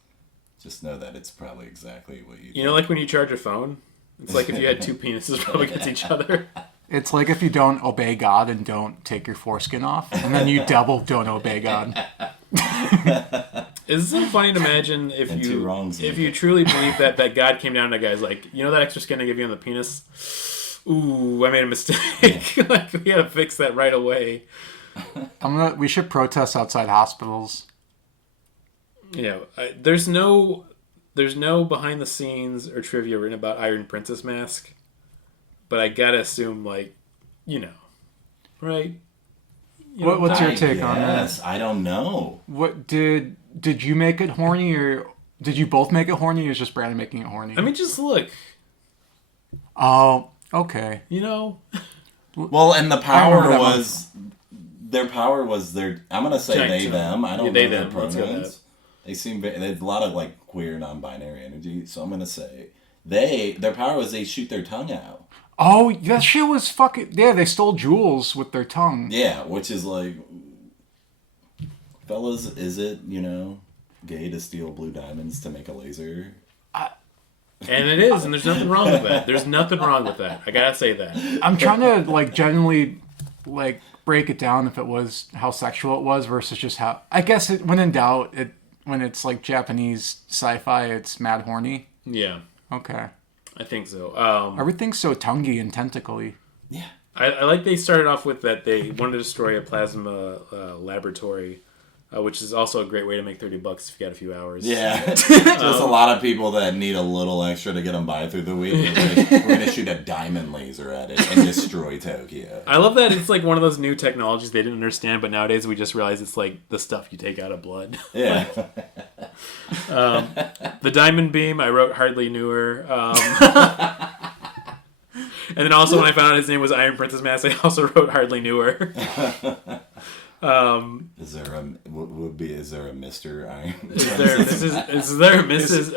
Just know that it's probably exactly what you You know, like when you charge a phone? It's like if you had two penises rubbing against each other. It's like if you don't obey God and don't take your foreskin off, and then you double don't obey God. Is it so funny to imagine if you truly believe that God came down to guys like, you know that extra skin I give you on the penis? Ooh, I made a mistake. Like, we gotta fix that right away. We should protest outside hospitals. There's no behind the scenes or trivia written about Iron Princess mask, but I gotta assume, like, right? What's your take on that? Yes, I don't know. What did you make it horny, or did you both make it horny, or is just Brandon making it horny? I mean, just look. Oh, okay. Well, and the power was their power was their. I'm gonna say they them. I don't know their pronouns. They seem there's a lot of like queer non-binary energy, so I'm gonna say their power was they shoot their tongue out. Oh, that shit was fucking... Yeah, they stole jewels with their tongue. Yeah, which is like... Fellas, is it, gay to steal blue diamonds to make a laser? And it is, and there's nothing wrong with that. There's nothing wrong with that. I gotta say that. I'm trying to, like, generally, like, break it down if it was how sexual it was versus just how... I guess when in doubt, when it's, like, Japanese sci-fi, it's mad horny. Yeah. Okay. I think so. Everything's so tonguey and tentacly. Yeah. I like they started off with that they wanted to destroy a plasma laboratory, which is also a great way to make $30 if you got a few hours. Yeah. Just a lot of people that need a little extra to get them by through the week. We're going to shoot a diamond laser at it and destroy Tokyo. I love that it's like one of those new technologies they didn't understand, but nowadays we just realize it's like the stuff you take out of blood. Yeah. The diamond beam, I wrote hardly knew her. And then also when I found out his name was Iron Princess Mask, I also wrote hardly knew her. Is there a Mr. Iron? Is there a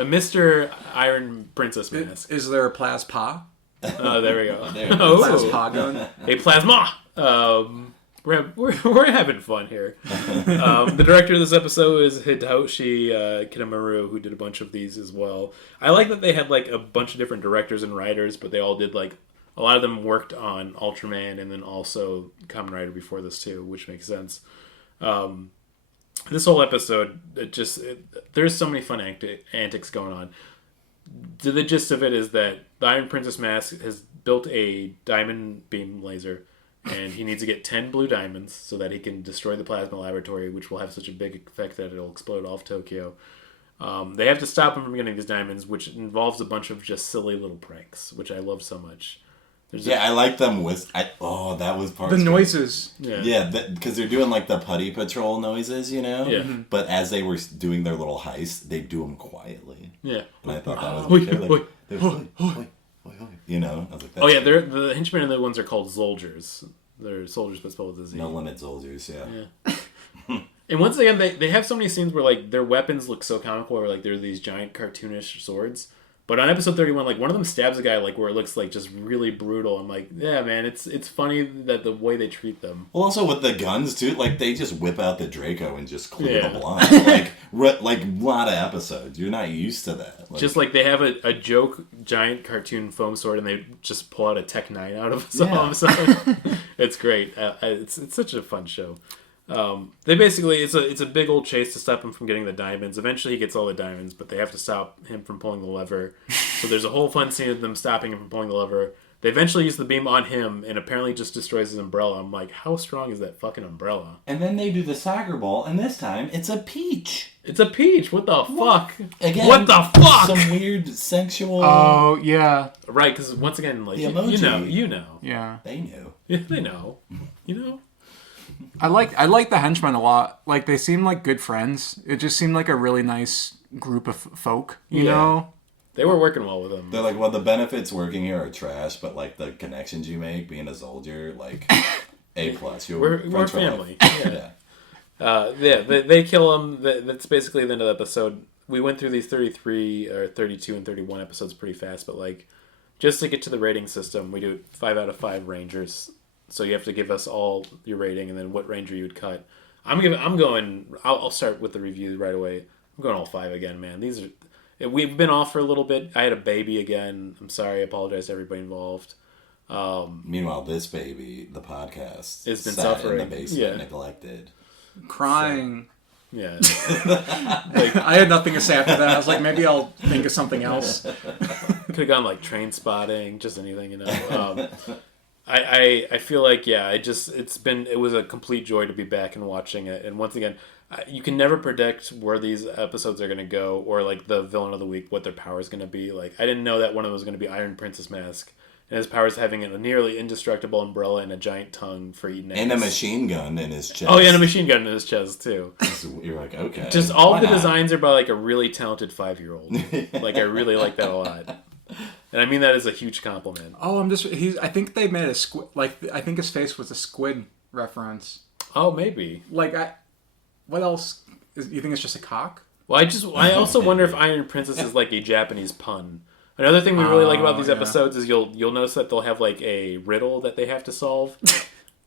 Mr. Iron Princess Mask? Is there a plaspa? There we go. Plaspa gun. A plasma. We're having fun here. The director of this episode is Hideyoshi Kitamaru, who did a bunch of these as well. I like that they had like a bunch of different directors and writers, but they all did like a lot of them worked on Ultraman and then also Kamen Rider before this too, which makes sense. This whole episode, there's so many fun antics going on. The gist of it is that the Iron Princess Mask has built a diamond beam laser, and he needs to get 10 blue diamonds so that he can destroy the plasma laboratory, which will have such a big effect that it'll explode off Tokyo. They have to stop him from getting these diamonds, which involves a bunch of just silly little pranks, which I love so much. I like them with... that was part of the noises. Yeah, because they're doing like the putty patrol noises, Yeah. Mm-hmm. But as they were doing their little heist, they do them quietly. Yeah. And I thought that was... I was like, that's the henchmen and the ones are called soldiers. They're soldiers but spelled with a Z. No limit soldiers, yeah. And once again, they have so many scenes where like their weapons look so comical, where like they're these giant cartoonish swords. But on episode 31, like one of them stabs a guy like where it looks like just really brutal. I'm like, yeah, man, it's funny that the way they treat them. Well, also with the guns too, like they just whip out the Draco and just clear the blind. like a lot of episodes, you're not used to that. Just like they have a joke giant cartoon foam sword and they just pull out a Tech 9 out of some. So it's great. It's such a fun show. They basically it's a big old chase to stop him from getting the diamonds. Eventually he gets all the diamonds, but they have to stop him from pulling the lever. So there's a whole fun scene of them stopping him from pulling the lever. They eventually use the beam on him and apparently just destroys his umbrella. I'm like, how strong is that fucking umbrella? And then they do the soccer ball, and this time it's a peach. It's a peach. What the fuck? Again, what the fuck? Some weird sexual. Oh yeah. Right, because once again, like the emoji. you know. Yeah. They knew. Yeah, they know. You know. I like the henchmen a lot. Like they seem like good friends. It just seemed like a really nice group of folk. You know. They were working well with them. They're like, well, the benefits working here are trash, but like the connections you make being a soldier, like A+. We're family. They kill him. That's basically the end of the episode. We went through these 33 or 32 and 31 episodes pretty fast, but like just to get to the rating system, we do 5 out of 5 Rangers. So you have to give us all your rating and then what Ranger you would cut. I'll start with the review right away. I'm going all 5 again, man. We've been off for a little bit. I had a baby again. I'm sorry. I apologize to everybody involved. Meanwhile, this baby, the podcast, has been suffering in the basement, neglected, crying. Yeah. I had nothing to say after that. I was like, maybe I'll think of something else. Could have gone like Train Spotting, just anything, you know. I feel like it was a complete joy to be back and watching it. And once again, you can never predict where these episodes are going to go, or like the villain of the week, what their power is going to be. Like, I didn't know that one of them was going to be Iron Princess Mask, and his power is having a nearly indestructible umbrella and a giant tongue for eating eggs. And a machine gun in his chest. Oh yeah, and a machine gun in his chest too. You're like, okay. Just all the designs are by like a really talented 5-year-old. Like, I really like that a lot. And I mean that as a huge compliment. Oh, I think they made a squid. Like, I think his face was a squid reference. Oh, maybe. Like, what else? You think it's just a cock? Well, I also wonder if Iron Princess is like a Japanese pun. Another thing we really like about these episodes is you'll notice that they'll have like a riddle that they have to solve.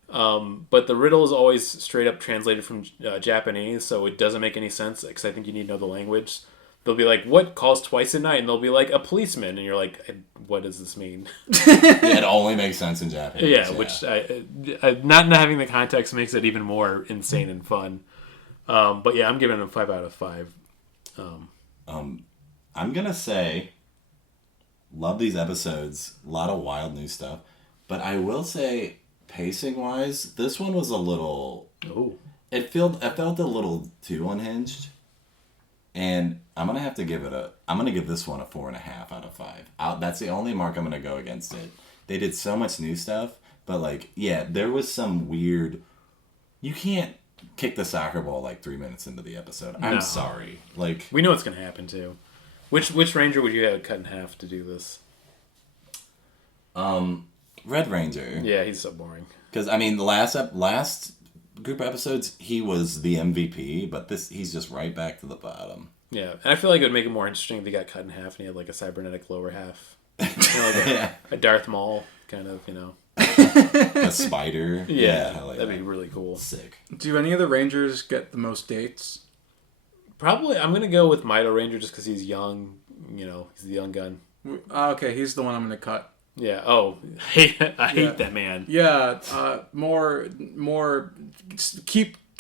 But the riddle is always straight up translated from Japanese, so it doesn't make any sense because I think you need to know the language. They'll be like, what calls twice a night? And they'll be like, a policeman. And you're like, what does this mean? It only makes sense in Japanese. Yeah, which not having the context makes it even more insane and fun. But yeah, I'm giving it a 5 out of 5. I'm going to say, love these episodes. A lot of wild new stuff. But I will say, pacing-wise, this one was a little... Oh. It felt a little too unhinged. And I'm going to have to I'm going to give this one a 4.5 out of 5. That's the only mark I'm going to go against it. They did so much new stuff, but like, yeah, there was some weird... You can't kick the soccer ball like 3 minutes into the episode. I'm sorry. Like, we know what's going to happen too. Which Ranger would you have cut in half to do this? Red Ranger. Yeah, he's so boring. Because, I mean, the last group of episodes, he was the MVP, but he's just right back to the bottom. Yeah, and I feel like it would make it more interesting if he got cut in half and he had like a cybernetic lower half. You know, like a Darth Maul kind of, you know. A spider. Yeah, that'd be really cool. Sick. Do any of the Rangers get the most dates? Probably, I'm going to go with Mito Ranger just because he's young. You know, he's the young gun. Okay, he's the one I'm going to cut. Yeah. Oh, I hate that man. Yeah.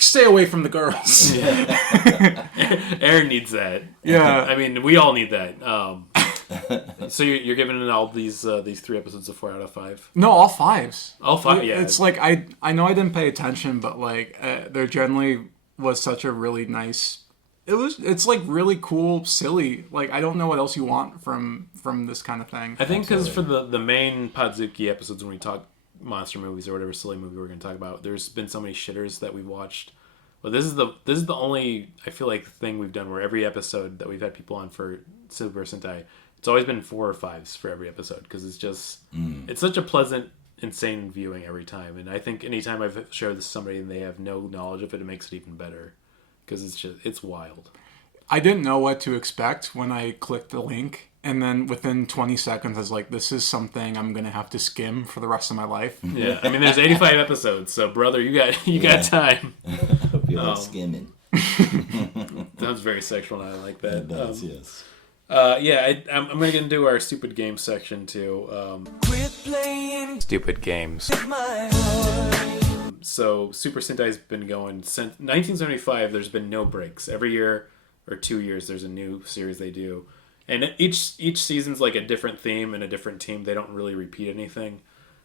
Stay away from the girls. Yeah. Aaron needs that. Yeah. I mean, we all need that. So you're giving it all these 3 episodes a 4 out of 5? No, all 5s. All 5. Yeah. It's like I know I didn't pay attention, but like there generally was such a really nice. It's like really cool, silly. Like, I don't know what else you want from this kind of thing. I think because for the main Podzooky episodes, when we talk monster movies or whatever silly movie we're going to talk about, there's been so many shitters that we've watched. But this is the only, I feel like, thing we've done where every episode that we've had people on for Super Sentai, it's always been 4 or 5s for every episode because it's just it's such a pleasant, insane viewing every time. And I think anytime I've shared this with somebody and they have no knowledge of it, it makes it even better. Because it's wild. I didn't know what to expect when I clicked the link, and then within 20 seconds, I was like, "This is something I'm gonna have to skim for the rest of my life." Yeah, I mean, there's 85 episodes, so brother, you got time. Hope you like skimming. Sounds very sexual, and I like that. It does, yes. I'm gonna get into our stupid games section too. Stupid games. So Super Sentai's been going since 1975. There's been no breaks. Every year or 2 years, there's a new series they do, and each season's like a different theme and a different team. They don't really repeat anything.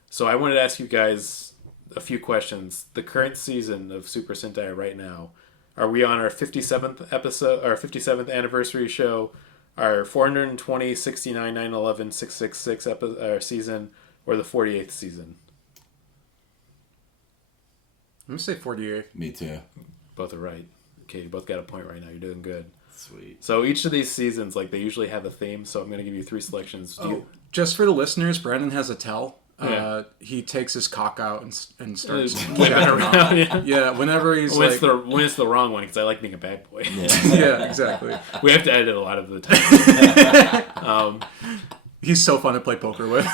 So I wanted to ask you guys a few questions. The current season of Super Sentai right now, are we on our 57th episode, our 57th anniversary show, our 420, 69, 911, 666 season, or the 48th season? I'm going to say 48. Me too. Both are right. Okay, you both got a point right now. You're doing good. Sweet. So each of these seasons, like, they usually have a theme, so I'm going to give you 3 selections. Just for the listeners, Brandon has a tell. Yeah. He takes his cock out and starts whipping around. Yeah, whenever he's when it's the wrong one, because I like being a bad boy. Yeah, exactly. We have to edit a lot of the time. He's so fun to play poker with.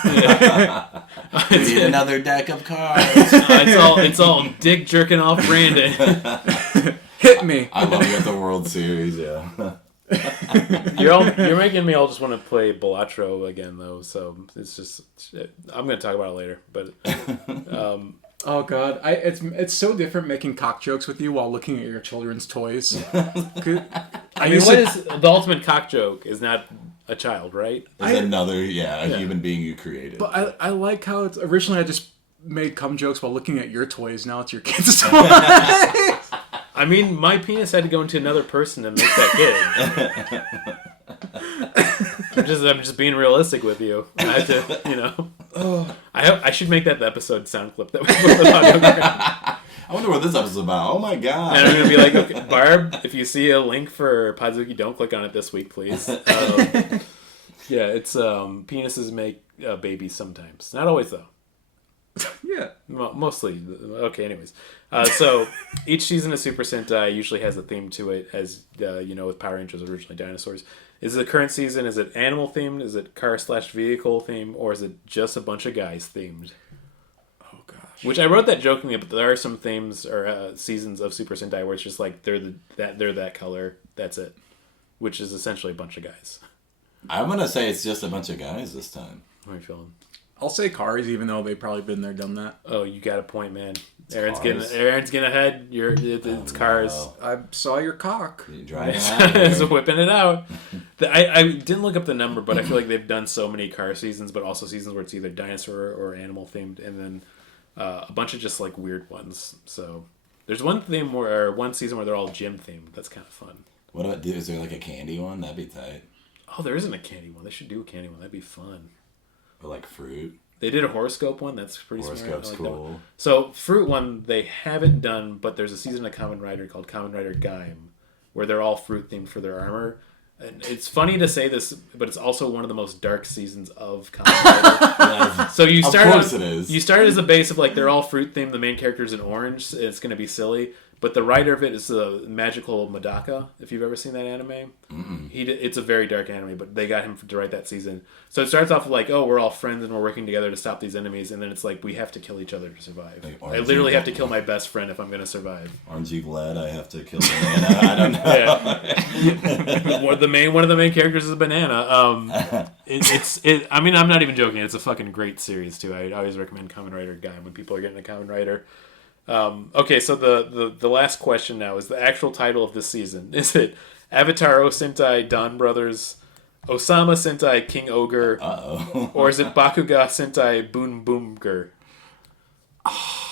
Need another deck of cards. It's all dick jerking off Brandon. Hit me. I love you at the World Series, yeah. You're making me all just want to play Balatro again, though. So it's just I'm going to talk about it later. But Oh God, it's so different making cock jokes with you while looking at your children's toys. I mean, what is the ultimate cock joke? Is not a child, right? It's human being you created. But I like how it's originally I just made cum jokes while looking at your toys. Now it's your kids' toys. I mean, my penis had to go into another person to make that kid. I'm just being realistic with you. I had to, I should make that the episode sound clip that we put on. I wonder what this epesode's about. Oh my god! And I'm gonna be like, okay, Barb, if you see a link for Podzooky, don't click on it this week, please. Yeah, it's penises make babies sometimes, not always though. Yeah. Well, mostly. Okay, anyways. So each season of Super Sentai usually has a theme to it, as with Power Rangers originally dinosaurs. Is the current season, is it animal themed? Is it car/vehicle themed? Or is it just a bunch of guys themed? Oh gosh. Which I wrote that jokingly, but there are some themes or seasons of Super Sentai where it's just like they're that color, that's it. Which is essentially a bunch of guys. I'm gonna say it's just a bunch of guys this time. How are you feeling? I'll say cars, even though they've probably been there, done that. Oh, you got a point, man. Aaron's getting ahead. It's cars. No. I saw your cock. You're driving out So whipping it out. I didn't look up the number, but I feel like they've done so many car seasons, but also seasons where it's either dinosaur or animal themed, and then a bunch of just like weird ones. So there's one season where they're all gym themed. That's kind of fun. What about? Is there like a candy one? That'd be tight. Oh, there isn't a candy one. They should do a candy one. That'd be fun. Or like fruit. They did a horoscope one. That's pretty Horoscope's smart. cool. So fruit one they haven't done, but there's a season of Kamen Rider called Kamen Rider Gaim, where they're all fruit themed for their armor. And it's funny to say this, but it's also one of the most dark seasons of Kamen Rider. So you start. Of course it is. You start as a base of like they're all fruit themed. The main character's in orange. It's going to be silly. But the writer of it is the magical Madaka, if you've ever seen that anime. It's a very dark anime, but they got him to write that season. So it starts off like, oh, we're all friends and we're working together to stop these enemies, and then it's like, we have to kill each other to survive. Like, I literally have to kill my best friend if I'm going to survive. Aren't you glad I have to kill Banana? I don't know. Yeah. One of the main characters is a banana. I mean, I'm not even joking. It's a fucking great series, too. I always recommend Kamen Rider Guy when people are getting a Kamen Rider. Okay, so the last question now is the actual title of this season. Is it Avatar O Sentai Dawn Brothers, Osama Sentai King Ogre, or is it Bakuga Sentai Boom Boomger?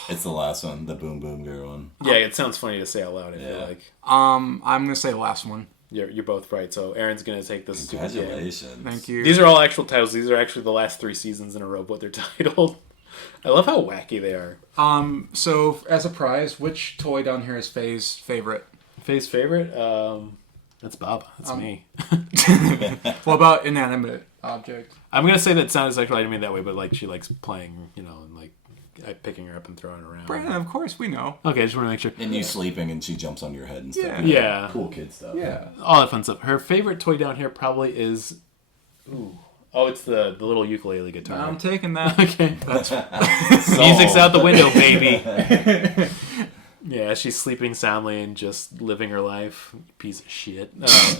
It's the last one, the Boom Boom Girl one. Yeah, it sounds funny to say out loud, I feel like. I'm gonna say the last one. You're both right, so Aaron's gonna take this stupid game. Congratulations. Thank you. These are all actual titles. These are actually the last 3 seasons in a row, but they're titled. I love how wacky they are. So as a prize, which toy down here is Faye's favorite? Faye's favorite? That's Baba. That's me. What about inanimate object? I'm gonna say that sounds exactly like I mean that way, but like she likes playing, and like picking her up and throwing her around. Brandon, of course we know. Okay, I just want to make sure. And you sleeping and she jumps on your head and stuff. Yeah. Cool kid stuff. Yeah. All that fun stuff. Her favorite toy down here probably is. Ooh. Oh, it's the little ukulele guitar. I'm taking that. Okay. Music's out the window, baby. Yeah, she's sleeping soundly and just living her life. Piece of shit.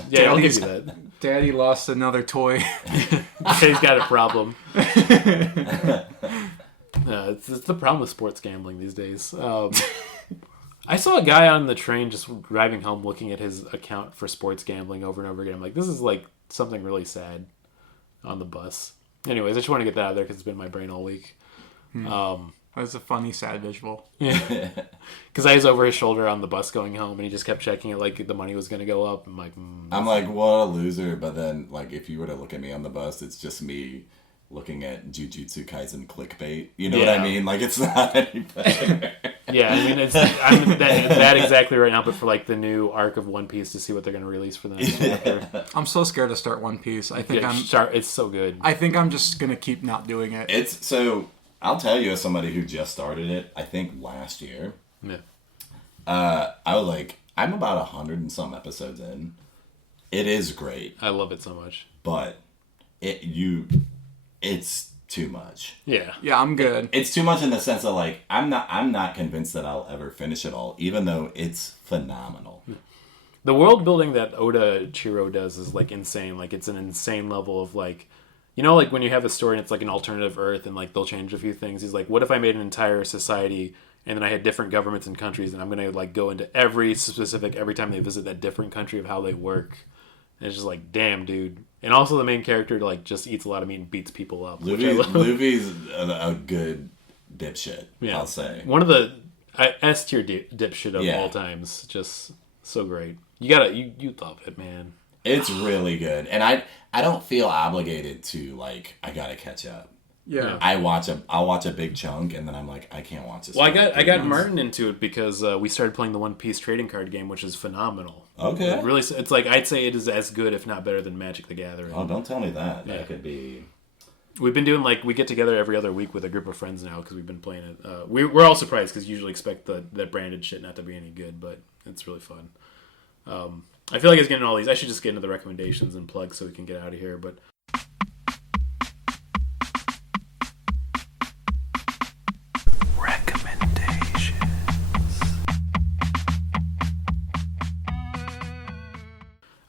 Yeah, I'll give you that. Daddy lost another toy. He's got a problem. It's the problem with sports gambling these days. I saw a guy on the train just driving home looking at his account for sports gambling over and over again. I'm like, this is like something really sad on the bus. Anyways, I just want to get that out there because it's been in my brain all week. That's a funny, sad visual. Yeah. Because I was over his shoulder on the bus going home, and he just kept checking it like the money was going to go up. I'm like, what a loser. But then, like, if you were to look at me on the bus, it's just me looking at Jujutsu Kaisen clickbait. You know what I mean? Like, it's not any better. Yeah, I mean, I'm that exactly right now, but for like the new arc of One Piece to see what they're going to release for them. I'm so scared to start One Piece. I think it's so good. I think I'm just going to keep not doing it. I'll tell you, as somebody who just started it, I think last year, I was like, I'm about 100 and some episodes in. It is great. I love it so much. But it's too much. Yeah. Yeah, I'm good. It's too much in the sense of like, I'm not convinced that I'll ever finish it all, even though it's phenomenal. The world building that Oda Chiro does is like insane. Like it's an insane level of like, you know, like when you have a story and it's like an alternative Earth and like they'll change a few things. He's like, what if I made an entire society and then I had different governments and countries and I'm gonna like go into every specific every time they visit that different country of how they work. And it's just like, damn, dude. And also the main character like just eats a lot of meat and beats people up. Luffy's a good dipshit. I'll say one of the S tier dipshit of all times. Just so great. You love it, man. It's really good, and I don't feel obligated to like I gotta catch up. Yeah, I'll watch a big chunk, and then I'm like I can't watch this. Well, I got Martin into it because we started playing the One Piece trading card game, which is phenomenal. Okay, really, it's like I'd say it is as good, if not better, than Magic the Gathering. Oh, don't tell me that. Yeah. That could be. We've been doing we get together every other week with a group of friends now because we've been playing it. We're all surprised because you usually expect that branded shit not to be any good, but it's really fun. I feel like I was getting all these. I should just get into the recommendations and plug so we can get out of here. But recommendations.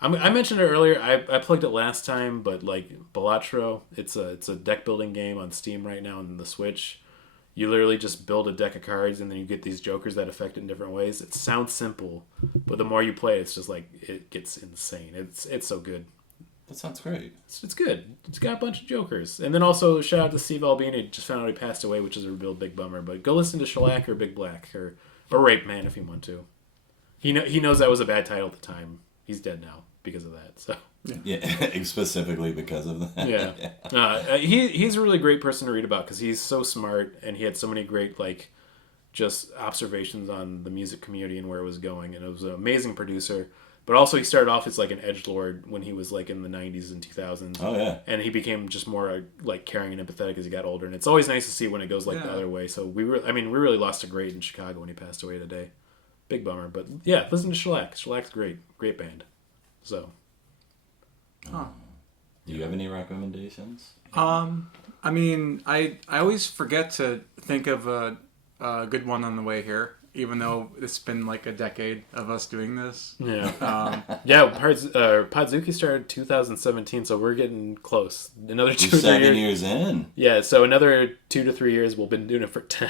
I mentioned it earlier. I plugged it last time, but like Balatro, it's a deck building game on Steam right now on the Switch. You literally just build a deck of cards and then you get these jokers that affect it in different ways. It sounds simple, but the more you play, it's just like it gets insane. It's so good. That sounds great. It's good. It's got a bunch of jokers. And then also shout out to Steve Albini. Just found out he passed away, which is a real big bummer. But go listen to Shellac or Big Black or Rape Man if you want to. He knows that was a bad title at the time. He's dead now because of that. So. Yeah, specifically because of that. Yeah, he's a really great person to read about because he's so smart and he had so many great like just observations on the music community and where it was going, and it was an amazing producer. But also he started off as like an edgelord when he was like in the 90s and 2000s. Oh yeah, and he became just more like caring and empathetic as he got older, and it's always nice to see when it goes like the other way. So we really lost a great in Chicago when he passed away today. Big bummer, but yeah, listen to Shellac. Shellac's great band. So. Huh. Do you have any recommendations? I mean, I always forget to think of a good one on the way here, even though it's been like a decade of us doing this. Yeah. Podzooky started 2017, so we're getting close. Another 2 or 3 7 years in. Yeah, so another 2 to 3 years. We've been doing it for 10.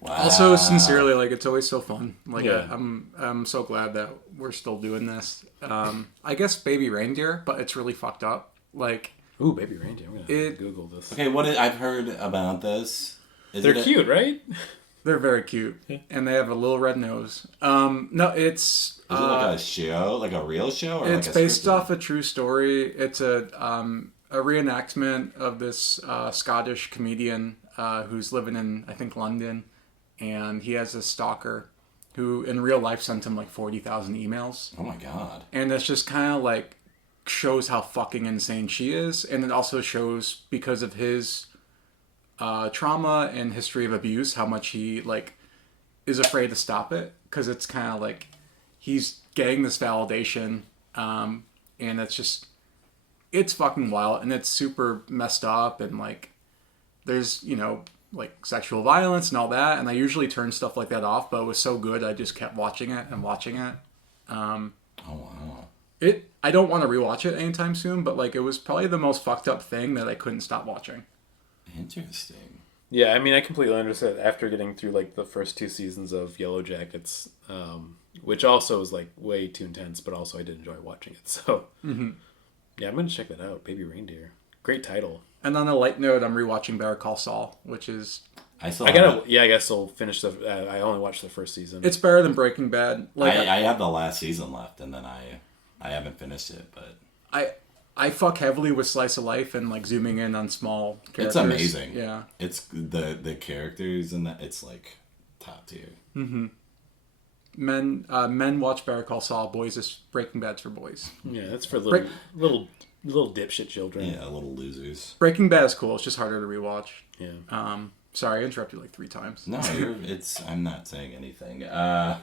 Wow. Also, sincerely, like it's always so fun. Like I'm so glad that we're still doing this. I guess Baby Reindeer, but it's really fucked up. Like, ooh, Baby Reindeer. I'm gonna Google this. Okay, I've heard about this. They're cute, right? They're very cute, and they have a little red nose. No, it's. Is it like a show, like a real show, or it's like a based off a true story. It's a reenactment of this Scottish comedian who's living in, I think, London. And he has a stalker who in real life sent him like 40,000 emails. Oh my god. And it's just kind of like shows how fucking insane she is. And it also shows, because of his trauma and history of abuse, how much he like is afraid to stop it. Because it's kind of like he's getting this validation. And it's fucking wild. And it's super messed up. And like there's, like sexual violence and all that, and I usually turn stuff like that off, but it was so good I just kept watching it. Oh wow. I don't want to rewatch it anytime soon, but like it was probably the most fucked up thing that I couldn't stop watching. Interesting. Yeah, I mean, I completely understand after getting through like the first 2 seasons of Yellow Jackets, which also was like way too intense, but also I did enjoy watching it. So yeah, I'm gonna check that out. Baby Reindeer, great title. And on a light note, I'm rewatching Better Call Saul, which is... I guess I'll finish I only watched the first season. It's better than Breaking Bad. Like I have the last season left, and then I haven't finished it, but... I fuck heavily with Slice of Life and like zooming in on small characters. It's amazing. Yeah. It's the characters and that, it's like top tier. Mm-hmm. Men watch Better Call Saul. Boys is Breaking Bad's for boys. Yeah, that's for little dipshit children. Yeah, little losers. Breaking Bad is cool. It's just harder to rewatch. Yeah. Sorry, I interrupted you like 3 times. No, I'm not saying anything. I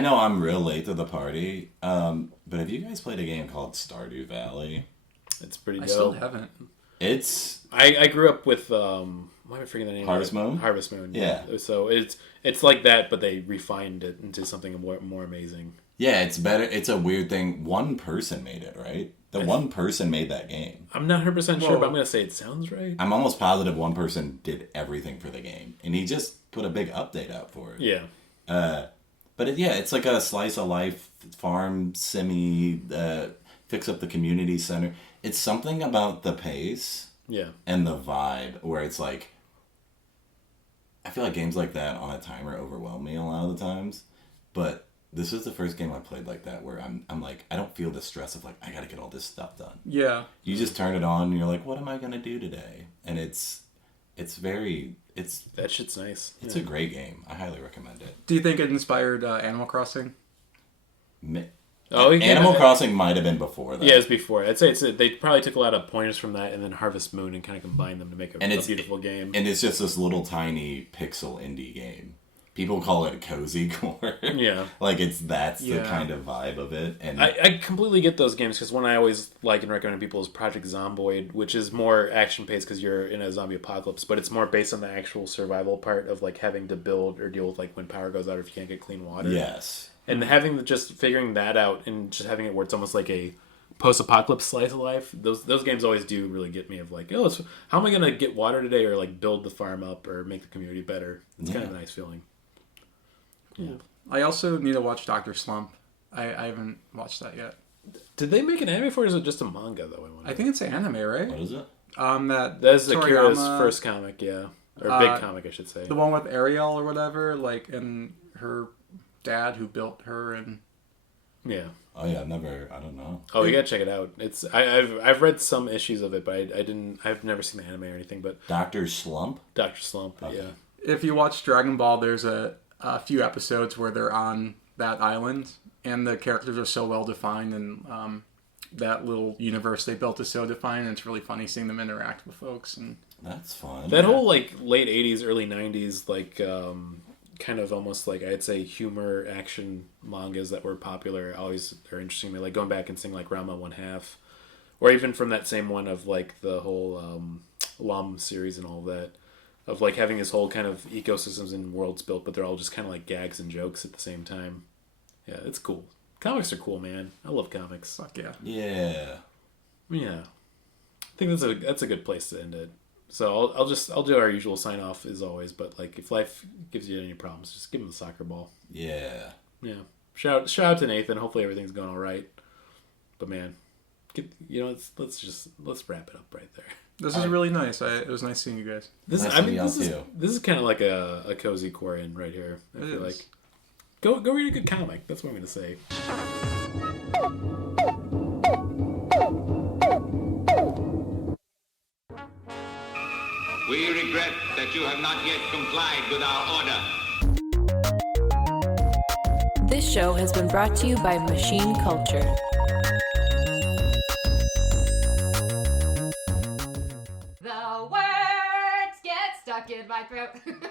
know I'm real late to the party, but have you guys played a game called Stardew Valley? It's pretty dope. I still haven't. I grew up with why am I forgetting the name? Harvest Moon. Harvest Moon. Yeah. So it's like that, but they refined it into something more amazing. Yeah, it's better. It's a weird thing. One person made it, right? One person made that game. I'm not 100% sure, but I'm gonna say it sounds right. I'm almost positive one person did everything for the game, and he just put a big update out for it. Yeah. But it's like a slice of life farm semi. Fix up the community center. It's something about the pace. Yeah. And the vibe where it's like, I feel like games like that on a timer overwhelm me a lot of the times, but this is the first game I played like that where I'm like, I don't feel the stress of like, I gotta get all this stuff done. Yeah. You just turn it on and you're like, what am I gonna do today? And that shit's nice. It's a great game. I highly recommend it. Do you think it inspired Animal Crossing? Animal Crossing might have been before that. Yeah, it's before. I'd say they probably took a lot of pointers from that and then Harvest Moon and kind of combined them to make a beautiful game. And it's just this little tiny pixel indie game. People call it cozy core. Yeah. Like that's the kind of vibe of it. And I completely get those games because one I always like and recommend to people is Project Zomboid, which is more action paced because you're in a zombie apocalypse, but it's more based on the actual survival part of like having to build or deal with like when power goes out or if you can't get clean water. Yes. And just figuring that out and just having it where it's almost like a post-apocalypse slice of life, those games always do really get me of like, how am I going to get water today or like build the farm up or make the community better? It's kind of a nice feeling. Yeah. I also need to watch Dr. Slump. I haven't watched that yet. Did they make an anime for it or is it just a manga though? I think it's an anime, right? What is it? That's Akira's first comic, yeah. Or big comic, I should say. The one with Ariel or whatever, like, and her dad who built her and... Yeah. Oh yeah, I don't know. Oh, you gotta check it out. It's I've read some issues of it, but I've never seen the anime or anything. But Dr. Slump. Dr. Slump. Okay. Yeah. If you watch Dragon Ball, there's a few episodes where they're on that island, and the characters are so well defined, and that little universe they built is so defined, and it's really funny seeing them interact with folks. And that's fun. That whole like late '80s, early '90s, like kind of almost like I'd say humor action mangas that were popular always are interesting to me. Like going back and seeing like Ranma 1/2, or even from that same one of like the whole Lum series and all that, of like having this whole kind of ecosystems and worlds built, but they're all just kind of like gags and jokes at the same time. Yeah, it's cool. Comics are cool, man. I love comics. Fuck yeah. Yeah. Yeah. I think that's a good place to end it. So I'll do our usual sign off as always, but like if life gives you any problems, just give him the soccer ball. Yeah. Yeah. Shout out to Nathan. Hopefully everything's going all right. But man, let's wrap it up right there. This is really nice. It was nice seeing you guys. This is kind of like a cozy core in right here. I feel like go read a good comic. That's what I'm gonna say. We regret that you have not yet complied with our order. This show has been brought to you by Machine Culture. The words get stuck in my throat.